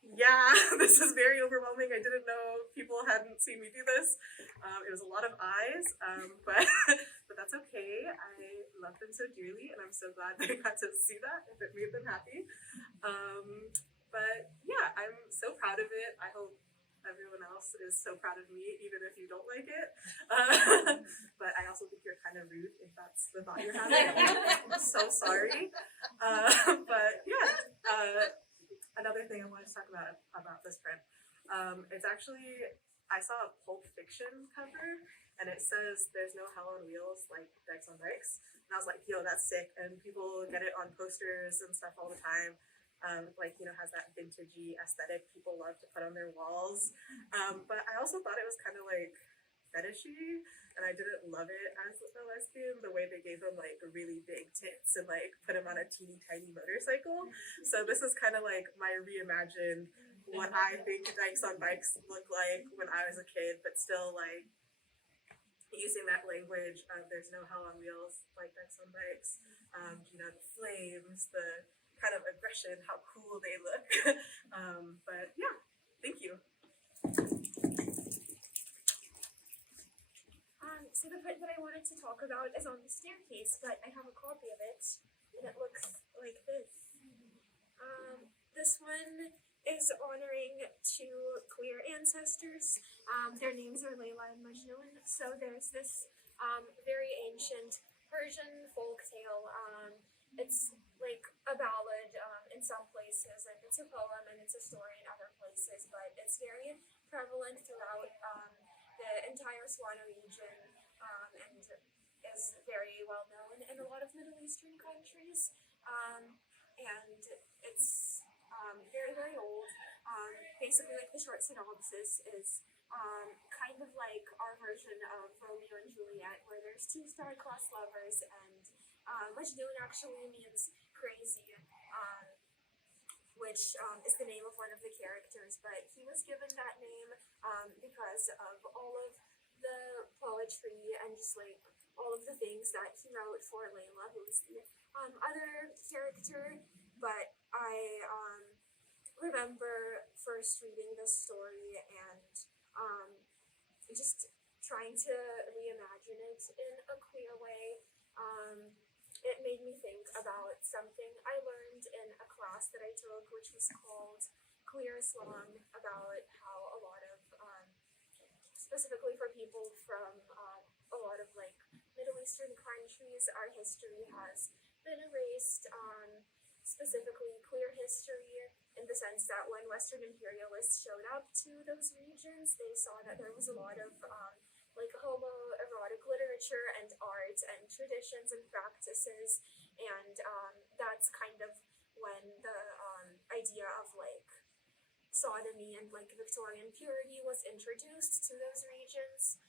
yeah, this is very overwhelming. I didn't know people hadn't seen me do this. It was a lot of eyes, but that's okay. I love them so dearly, and I'm so glad they got to see that if it made them happy. But yeah, I'm so proud of it. I hope everyone else is so proud of me, even if you don't like it. But I also think you're kind of rude if that's the thought you're having. I'm so sorry. But yeah. Another thing I wanted to talk about this print. It's actually, I saw a Pulp Fiction cover, and it says there's no hell on wheels like Dykes on Bikes. And I was like, yo, that's sick. And people get it on posters and stuff all the time. Like, you know, has that vintagey aesthetic people love to put on their walls. But I also thought it was kind of like fetishy, and I didn't love it as a lesbian, the way they gave them like really big tits and like put them on a teeny tiny motorcycle. So this is kind of like my reimagined what I think Dykes on Bikes look like when I was a kid, but still like using that language of there's no hell on wheels like Dykes on Bikes. You know, the flames, the kind of aggression, how cool they look. But yeah, thank you. So the print that I wanted to talk about is on the staircase, but I have a copy of it and it looks like this. This one is honoring two queer ancestors. Their names are Layla and Majnun. So there's this very ancient Persian folk tale. It's like a ballad in some places, and it's a poem, and it's a story in other places, but it's very prevalent throughout the entire Swana region, and is very well known in a lot of Middle Eastern countries. And it's very, very old. Basically, like the short synopsis is kind of like our version of Romeo and Juliet, where there's two star-crossed lovers, and Majnun actually means crazy, which is the name of one of the characters, but he was given that name because of all of the poetry and just like all of the things that he wrote for Layla, who is the other character. But I remember first reading this story and just trying to reimagine it in a queer way. It made me think about something I learned in a class that I took, which was called Queer Islam, about how a lot of, specifically for people from a lot of like Middle Eastern countries, our history has been erased. Specifically queer history, in the sense that when Western imperialists showed up to those regions, they saw that there was a lot of like homoerotic literature and art and traditions and practices, and that's kind of when the idea of like sodomy and like Victorian purity was introduced to those regions.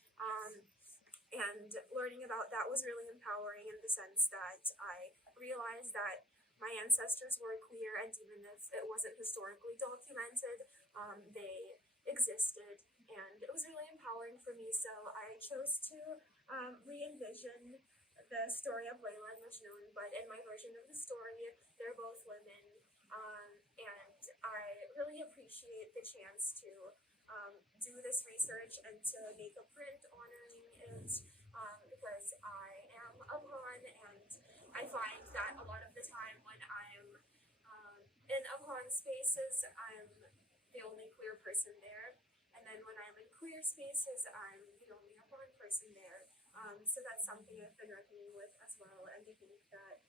And learning about that was really empowering in the sense that I realized that my ancestors were queer, and even if it wasn't historically documented, they existed, and it was really empowering for me. So I chose to re-envision the story of Layla and Majnun, but in my version of the story, they're both women, and I really appreciate the chance to do this research and to make a print honoring it, because I am Afghan, and I find that a lot of the time when I'm in Afghan spaces, I'm the only queer person there, and then when I'm in queer spaces, I'm the only Afghan person there. So that's something I've been reckoning with as well, and I think that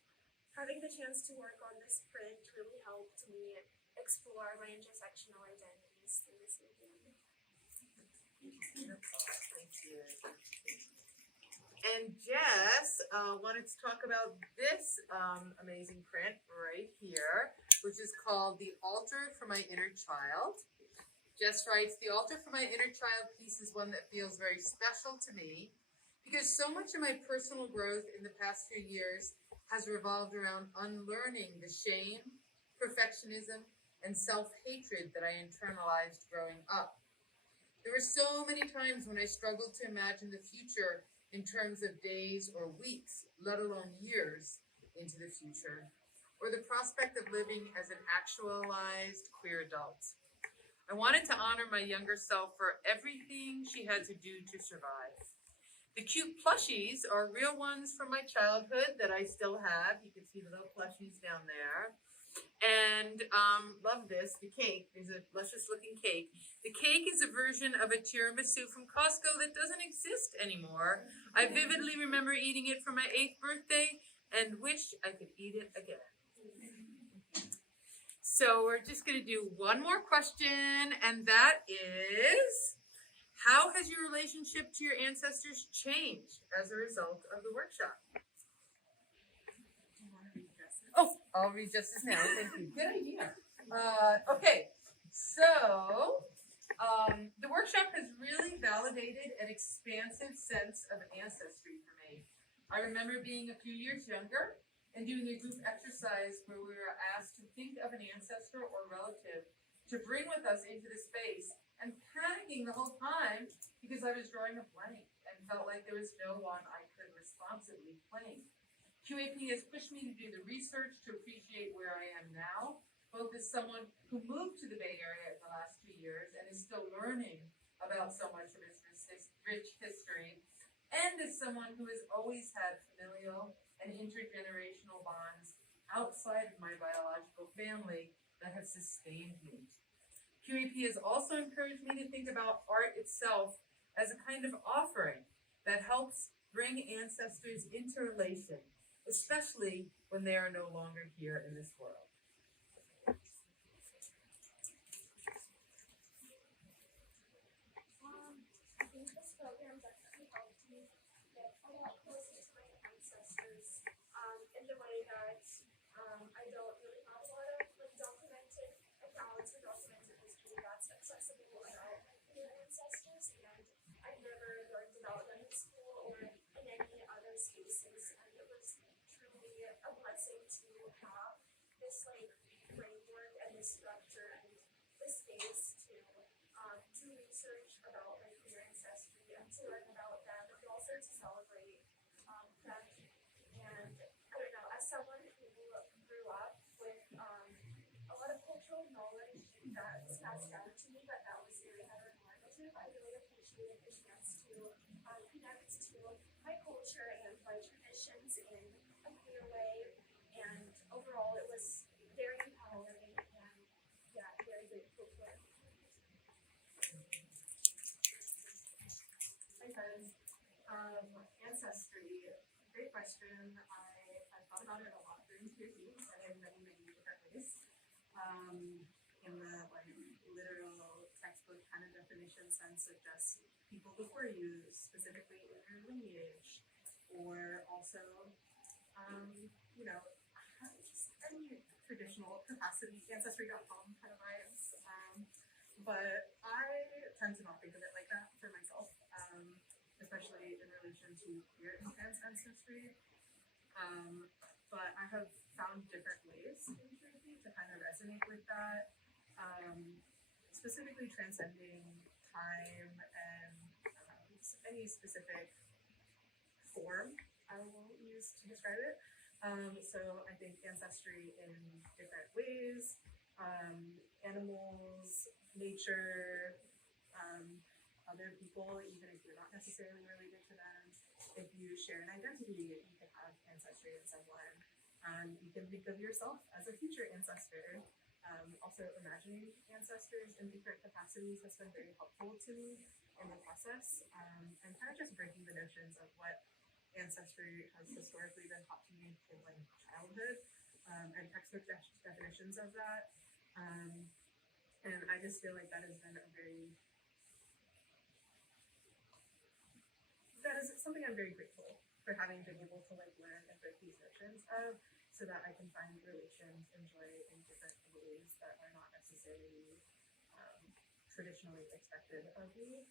having the chance to work on this print really helped me explore my intersectional identities through this medium. Thank you. And Jess wanted to talk about this amazing print right here, which is called The Altar for My Inner Child. Jess writes, the Altar for My Inner Child piece is one that feels very special to me because so much of my personal growth in the past few years has revolved around unlearning the shame, perfectionism, and self-hatred that I internalized growing up. There were so many times when I struggled to imagine the future in terms of days or weeks, let alone years into the future, or the prospect of living as an actualized queer adult. I wanted to honor my younger self for everything she had to do to survive. The cute plushies are real ones from my childhood that I still have. You can see the little plushies down there. And love this, the cake. There's a luscious looking cake. The cake is a version of a tiramisu from Costco that doesn't exist anymore. I vividly remember eating it for my 8th birthday and wish I could eat it again. So we're just going to do one more question, and that is, how has your relationship to your ancestors changed as a result of the workshop? Oh, I'll read Justice now. Thank you. Good idea. Okay, so the workshop has really validated an expansive sense of ancestry for me. I remember being a few years younger and doing a group exercise where we were asked to think of an ancestor or relative to bring with us into the space, and panicking the whole time because I was drawing a blank and felt like there was no one I could responsibly claim. QAP has pushed me to do the research to appreciate where I am now, both as someone who moved to the Bay Area in the last 2 years and is still learning about so much of its rich history, and as someone who has always had familial and intergenerational bonds outside of my biological family that have sustained me. QAP has also encouraged me to think about art itself as a kind of offering that helps bring ancestors into relation, especially when they are no longer here in this world. I think this program definitely helped me get a lot closer to my ancestors in the way that I don't really have a lot of like documented accounts or documented history that's accessible about my ancestors, and I've never learned about them in school or in any other spaces, and it was truly a blessing to have this like framework and this structure and this space to do research about my queer ancestry and to learn about them and also to celebrate them. And I don't know, as someone who grew up with a lot of cultural knowledge that was passed down to me, but that was very heteronormative, I really appreciated the chance to connect to my culture and my traditions in a queer way. And overall, it was very empowering and yeah, very grateful for it. Hi friends. Ancestry, great question. I've thought about it a lot during QAP and in many, many different ways. In the like literal textbook kind of definition sense of just people before you, specifically in your lineage, or also, you know, just any traditional capacity, ancestry.com kind of vibes. But I tend to not think of it like that for myself, especially in relation to queer and trans ancestry. But I have found different ways in QAP to kind of resonate with that, specifically transcending time and any specific form I will use to describe it. So I think ancestry in different ways, animals, nature, other people, even if you're not necessarily related to them. If you share an identity, you can have ancestry in someone. You can think of yourself as a future ancestor. Also, imagining ancestors in different capacities has been very helpful to me in the process, and kind of just breaking the notions of what ancestry has historically been taught to me in like childhood, and textbook definitions of that. And I just feel like that has been that is something I'm very grateful for having been able to like learn and break these notions of, so that I can find relations and joy in different ways that are not necessarily traditionally expected of me.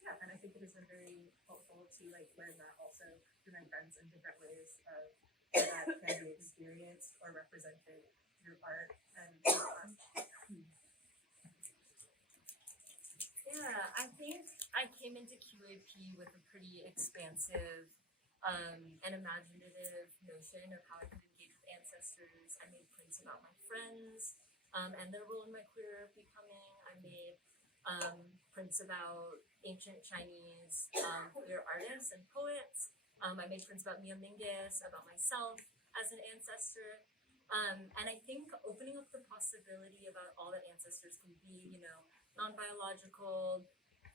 Yeah, and I think it has been very helpful to like learn that also through my friends in different ways of that can be experienced or represented through art and Yeah, I think I came into QAP with a pretty expansive and imaginative notion of how I could engage with ancestors. I made prints about my friends and their role in my queer becoming. I made prints about ancient Chinese queer artists and poets. I made prints about Mia Mingus, about myself as an ancestor. And I think opening up the possibility about all that ancestors can be, you know, non-biological,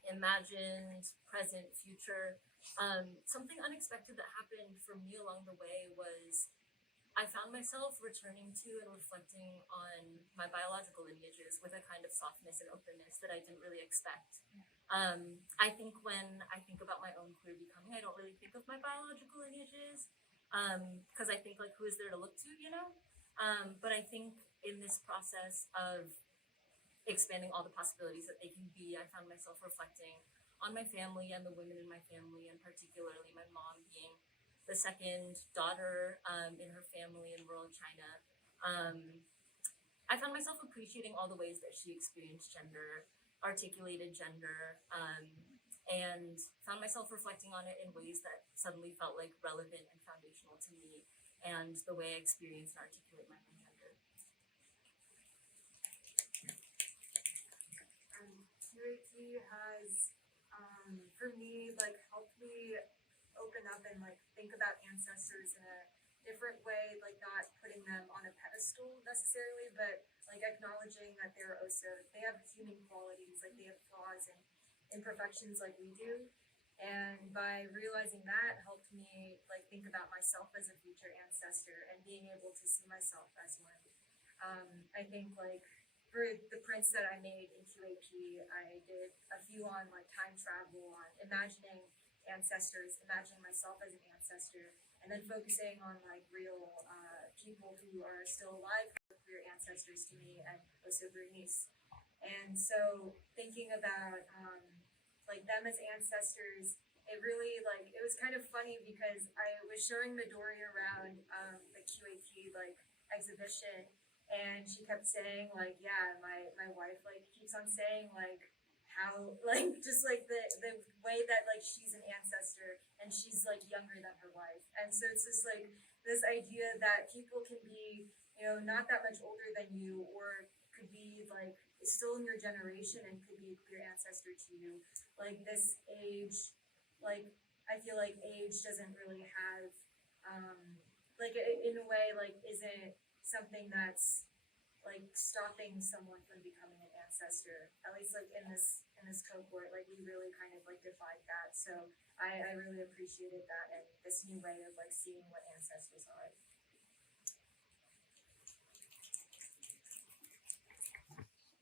imagined, present, future. Something unexpected that happened for me along the way was I found myself returning to and reflecting on my biological lineages with a kind of softness and openness that I didn't really expect. I think when I think about my own queer becoming, I don't really think of my biological lineages because I think like who is there to look to, you know? But I think in this process of expanding all the possibilities that they can be, I found myself reflecting on my family and the women in my family, and particularly my mom being the second daughter in her family in rural China. I found myself appreciating all the ways that she experienced gender, articulated gender, and found myself reflecting on it in ways that suddenly felt like relevant and foundational to me and the way I experience and articulate my own gender. QAP has, for me, like helped me open up and like think about ancestors in a different way, like not putting them on a pedestal necessarily, but like acknowledging that they're also, they have human qualities, like they have flaws and imperfections like we do. And by realizing that helped me like think about myself as a future ancestor and being able to see myself as one. I think like for the prints that I made in QAP, I did a few on like time travel, on imagining ancestors, imagining myself as an ancestor, and then focusing on like real people who are still alive, who are ancestors to me, and also Bernice. And so thinking about like them as ancestors, it really like it was kind of funny because I was showing Midori around the QAP like exhibition, and she kept saying like, yeah, my wife like keeps on saying like how like just like the way that like she's an ancestor and she's like younger than her wife. And so it's just like this idea that people can be, you know, not that much older than you, or could be like still in your generation and could be a clear ancestor to you. Like this age, like I feel like age doesn't really have like in a way like isn't something that's like stopping someone from becoming an ancestor. At least like in this cohort, like we really kind of like defied that. So I really appreciated that and this new way of like seeing what ancestors are.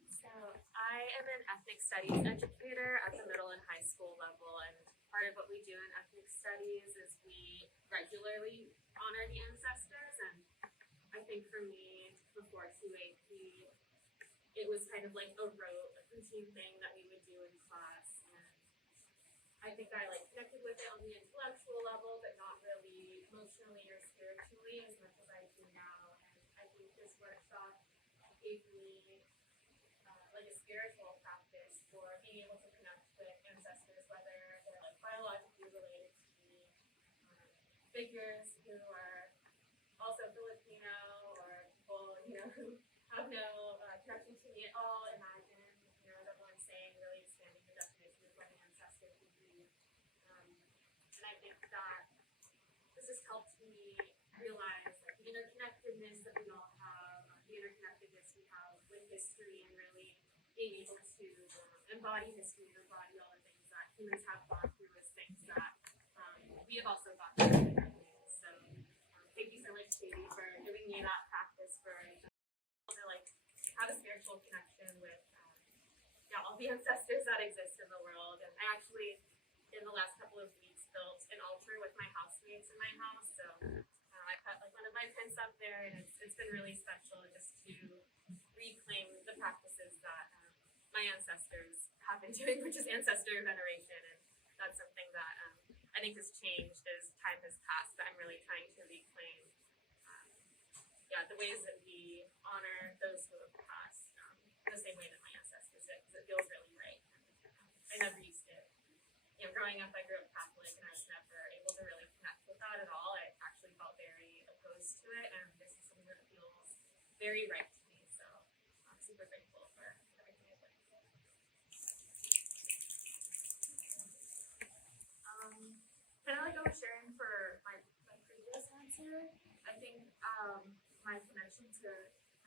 So I am an ethnic studies educator at the middle and high school level, and part of what we do in ethnic studies is we regularly honor the ancestors. And I think for me, before QAP, it was kind of like a routine thing that we would do in class. And I think I like connected with it on the intellectual level, but not really emotionally or spiritually as much as I do now. And I think this workshop gave me like a spiritual practice for being able to connect with ancestors, whether they're like biologically related to me, figures who are also Filipino, or people, you know, who have no connection to me at all. Imagine, you know, as everyone's saying, really expanding the definition of what an ancestor could be. And I think that this has helped me realize like, the interconnectedness that we all have, the interconnectedness we have with history, and really being able to embody history and embody all the things that humans have gone through as things that we have also gone through differently. So thank you so much, Katie, for giving me that practice for to like have a spiritual connection with all the ancestors that exist in the world. And I actually, in the last couple of weeks, built an altar with my housemates in my house. So I put like one of my prints up there, and it's been really special just to reclaim the practices that my ancestors have been doing, which is ancestor veneration. And that's something that I think has changed as time has passed, but I'm really trying to reclaim the ways that we honor those who have passed the same way that my ancestors did, because it feels really right. I never used to, you know, growing up I grew up Catholic and I was never able to really connect with that at all. I actually felt very opposed to it, and this is something that feels very right to me, so I'm super grateful for everything I've learned. Kind of like I was sharing for my previous answer, I think my connection to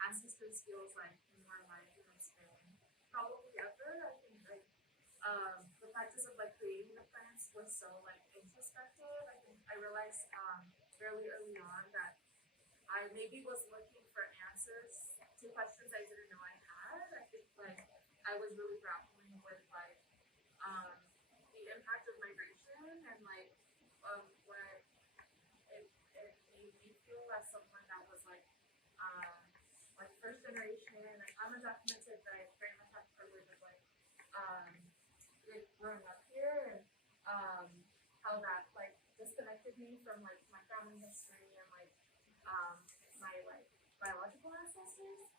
ancestors feels like more like it's been probably ever. I think like the practice of like creating the plants was so like introspective. I think I realized fairly early on that I maybe was looking for answers to questions I didn't know I had. I think like I was really grappling with like the impact of migration and like what it made me feel as someone that was like first generation. Like I'm undocumented, but I very much have the privilege of like growing up here, and how that like disconnected me from like my family history and like my like biological ancestors.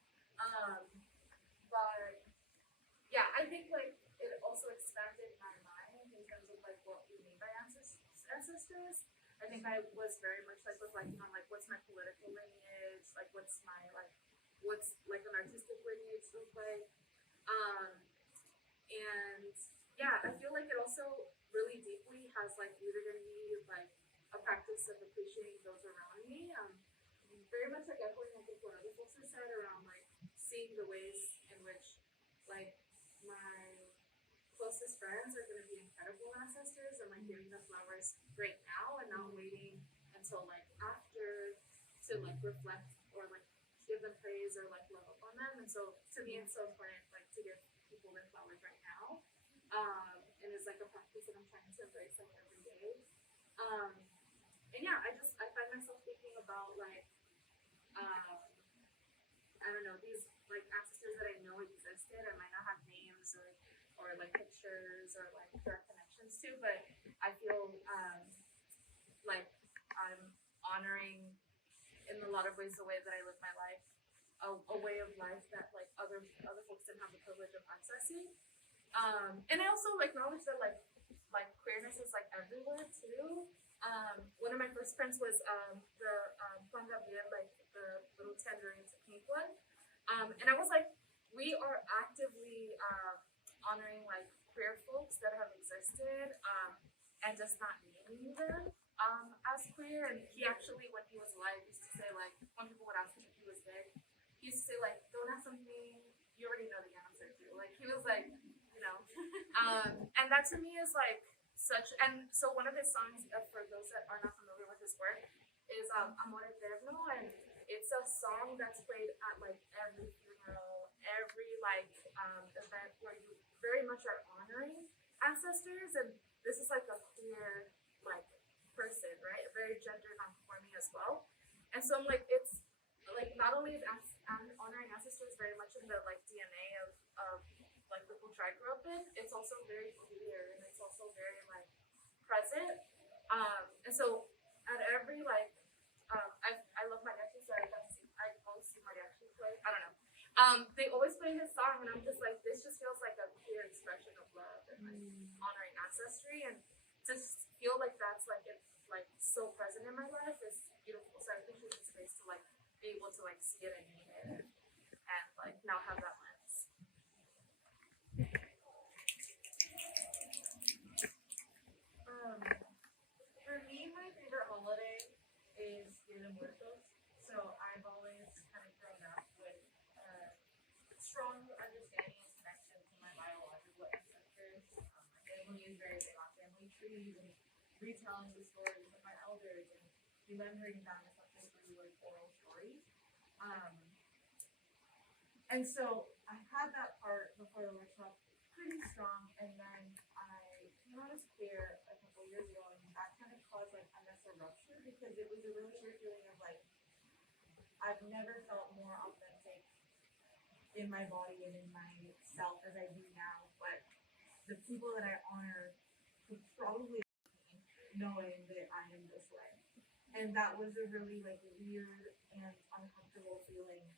But yeah, I think like it also expanded my mind in terms of like what we mean by ancestors. I think I was very much like reflecting on like what's my political lineage, like what's my what's like an artistic lineage look like. And yeah, I feel like it also really deeply has like rooted in me like a practice of appreciating those around me. Very much like echoing I think what other folks have said around like seeing the ways in which like my closest friends are going to be incredible ancestors and like giving the flowers right now and not waiting until like after to like reflect or like give them praise or like love up on them. And so to me it's so important like to give people their flowers right now. And it's like a practice that I'm trying to embrace like every day. And yeah, I find myself thinking about like I don't know, these like ancestors that I know existed. I might not have names or like pictures or like direct connections to, but I feel like I'm honoring in a lot of ways the way that I live my life, a way of life that like other folks didn't have the privilege of accessing. And I also like acknowledge that like queerness is like everywhere too. One of my first friends was the Juan Gabriel, like the little tangerine pink one. And I was like, we are actively honoring like queer folks that have existed and just not naming them as queer. And he actually, when he was alive, used to say like, when people would ask him if he was gay, he used to say like, don't ask something you already know the answer to. Like he was like, you know, and that to me is like such. And so one of his songs, for those that are not familiar with his work, is Amor Eterno, and it's a song that's played at like every funeral, every like event where you very much are honoring ancestors. And this is like a queer like person, right? Very gender non-conforming as well. And so I'm like, it's like not only is honoring ancestors very much in the like DNA of like the culture I grew up in, it's also very queer and it's also very like present. And so at every like I love mariachi, so I go see mariachi play. I don't know. They always play this song, and I'm just like, this just feels like a clear expression of love and like honoring ancestry, and to just feel like that's like it's like so present in my life is beautiful. So I think it's space to like be able to like see it and name it, and like now have that lens. For me, my favorite holiday is Dia de Muertos. So I've always kind of grown up with a strong understanding and connection to my biological ancestors. My family is very big on family trees and retelling the stories of my elders and remembering them, especially through like oral stories. And so I had that part before the workshop pretty strong, and then I came out as queer a couple years ago, and that kind of caused like a mess of rupture because it was a really weird feeling of like I've never felt more authentic in my body and in myself as I do now. But the people that I honor would probably knowing that I am this way, and that was a really like weird and uncomfortable feeling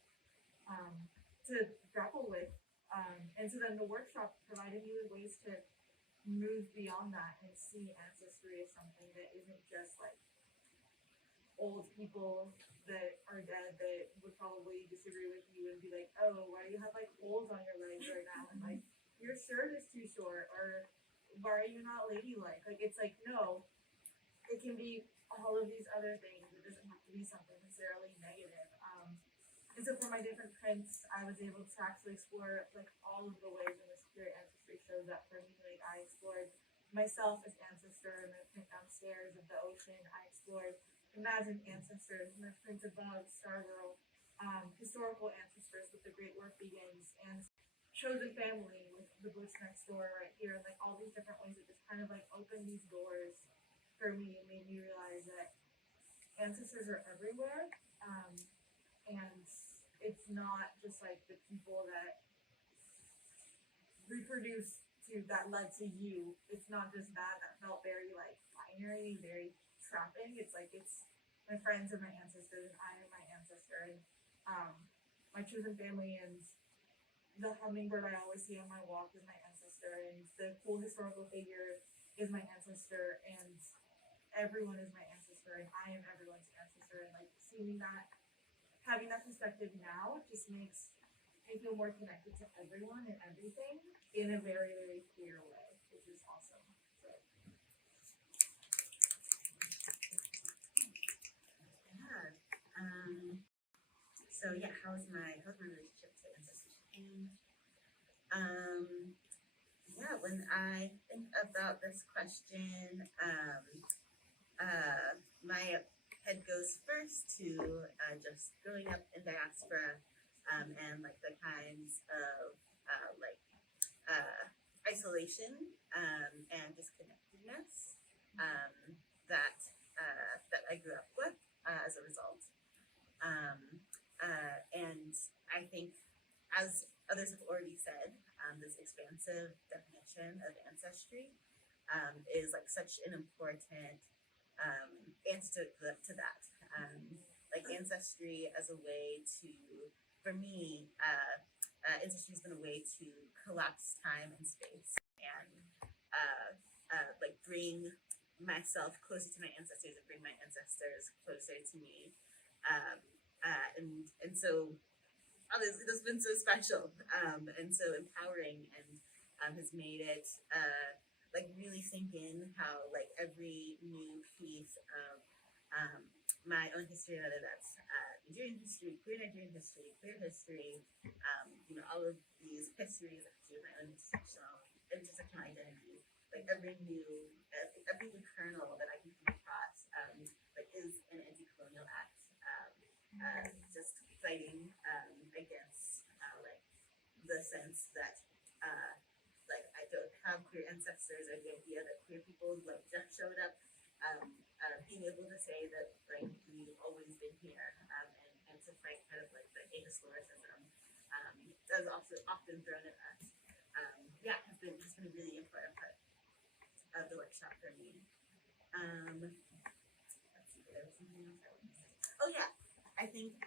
to grapple with. And so then the workshop provided me with ways to move beyond that and see ancestry as something that isn't just like old people that are dead that would probably disagree with you and be like, oh, why do you have like holes on your legs right now? And like, your shirt is too short, or why are you not ladylike? Like, it's like, no, it can be all of these other things. It doesn't have to be something necessarily negative. And so for my different prints, I was able to actually explore like all of the ways in which spirit ancestry shows up for me. Like I explored myself as ancestor in my print downstairs of the ocean. I explored imagined ancestors in my print above, Stargirl, historical ancestors with The Great Work Begins, and chosen family with The Bush Next Door right here. And like all these different ways that just kind of like opened these doors for me and made me realize that ancestors are everywhere. And it's not just like the people that reproduce that led to you. It's not just that felt very like binary, very trapping. It's like it's my friends are my ancestors and I am my ancestor, and my chosen family and the hummingbird I always see on my walk is my ancestor, and the cool historical figure is my ancestor, and everyone is my ancestor, and I am everyone's ancestor. And like seeing that, having that perspective now just makes me feel more connected to everyone and everything in a very, very clear way, which is awesome. So. So yeah, how's my relationship to ancestors? And yeah, when I think about this question, my head goes first to just growing up in diaspora, and like the kinds of isolation and disconnectedness that I grew up with as a result. And I think, as others have already said, this expansive definition of ancestry is like such an important answer to that. Like ancestry as a way to, for me, ancestry has been a way to collapse time and space and like bring myself closer to my ancestors and bring my ancestors closer to me. And so honestly, this has been so special and so empowering, and has made it like really sink in how like every new piece of my own history, whether that's Nigerian history, queer Nigerian history, queer history, all of these histories that have to do with my own intersectional identity, like every new kernel that I can come across, like is an anti-colonial act, just fighting against like the sense that like I don't have queer ancestors, or the idea that queer people like just showed up. Being able to say that like we've always been here, and to fight kind of like the ahistoricism that's also often thrown at us, has been a really important part of the workshop for me. Let's see, there was something else I wanted to say. Oh yeah, I think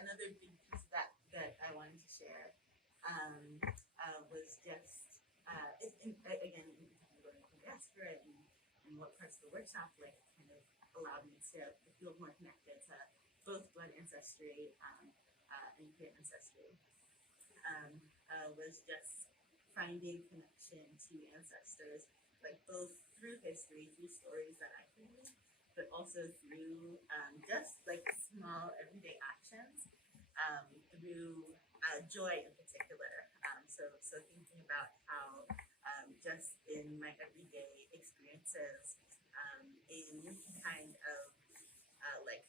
another big piece that I wanted to share was just again going to diaspora and what parts of the workshop like kind of allowed me to feel more connected to both Blood ancestry and queer ancestry. Was just finding connection to ancestors, like both through history, through stories that I heard, but also through just like small everyday actions, through joy in particular. So thinking about how just in my everyday experiences, in kind of like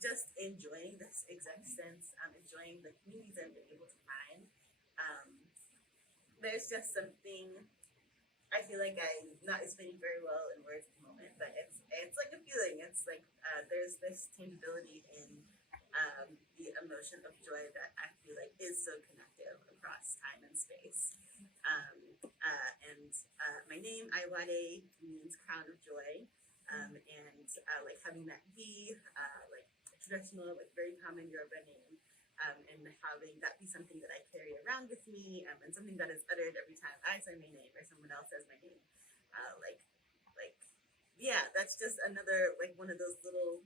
just enjoying this existence, enjoying the communities I've been able to find, there's just something I feel like I'm not explaining very well in words at the moment, but it's like a feeling. It's like there's this tangibility in the emotion of joy that I feel like is so connective across time and space. And my name, Aiwade, means crown of joy, and like having that be like a traditional, like very common Yoruba name. And having that be something that I carry around with me, and something that is uttered every time I say my name or someone else says my name, yeah, that's just another like one of those little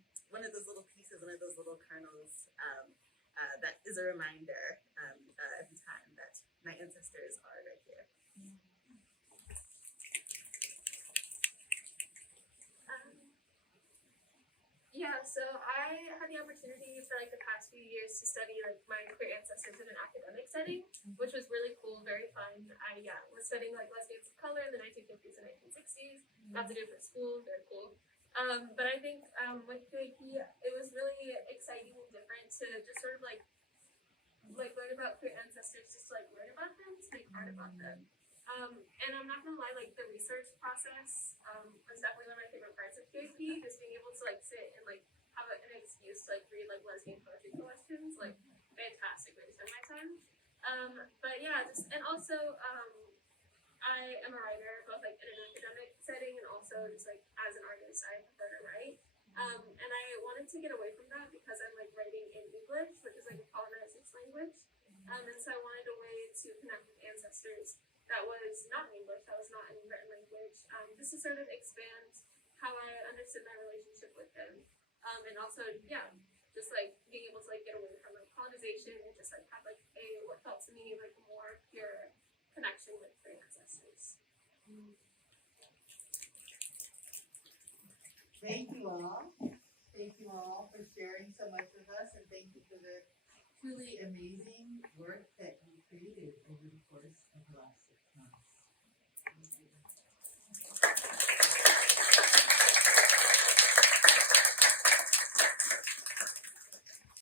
pieces, one of those little kernels that is a reminder every time that my ancestors are right here. Yeah, so I had the opportunity for like the past few years to study like my queer ancestors in an academic setting, which was really cool, very fun. I was studying like lesbians of color in the 1950s and 1960s. Got to do it for school, very cool. But I think with QAP, it was really exciting and different to just sort of like learn about queer ancestors, just like learn about them, to make art about them. And I'm not gonna lie, like the research process was definitely one of my favorite parts of QAP, just being able to like sit and like have an excuse to like read like lesbian poetry collections, like fantastic way to spend my time. But yeah, just and also I am a writer, both like in an academic setting and also just like as an artist, I prefer to write. And I wanted to get away from that because I'm like writing in English, which is like a colonized language. And so I wanted a way to connect with ancestors that was not in English, that was not in written language, just to sort of expand how I understood my relationship with them. And also, yeah, just like being able to like get away from like colonization and just like have like what felt to me like a more pure connection with their ancestors. Thank you all. Thank you all for sharing so much with us, and thank you for the truly amazing work that you created over the course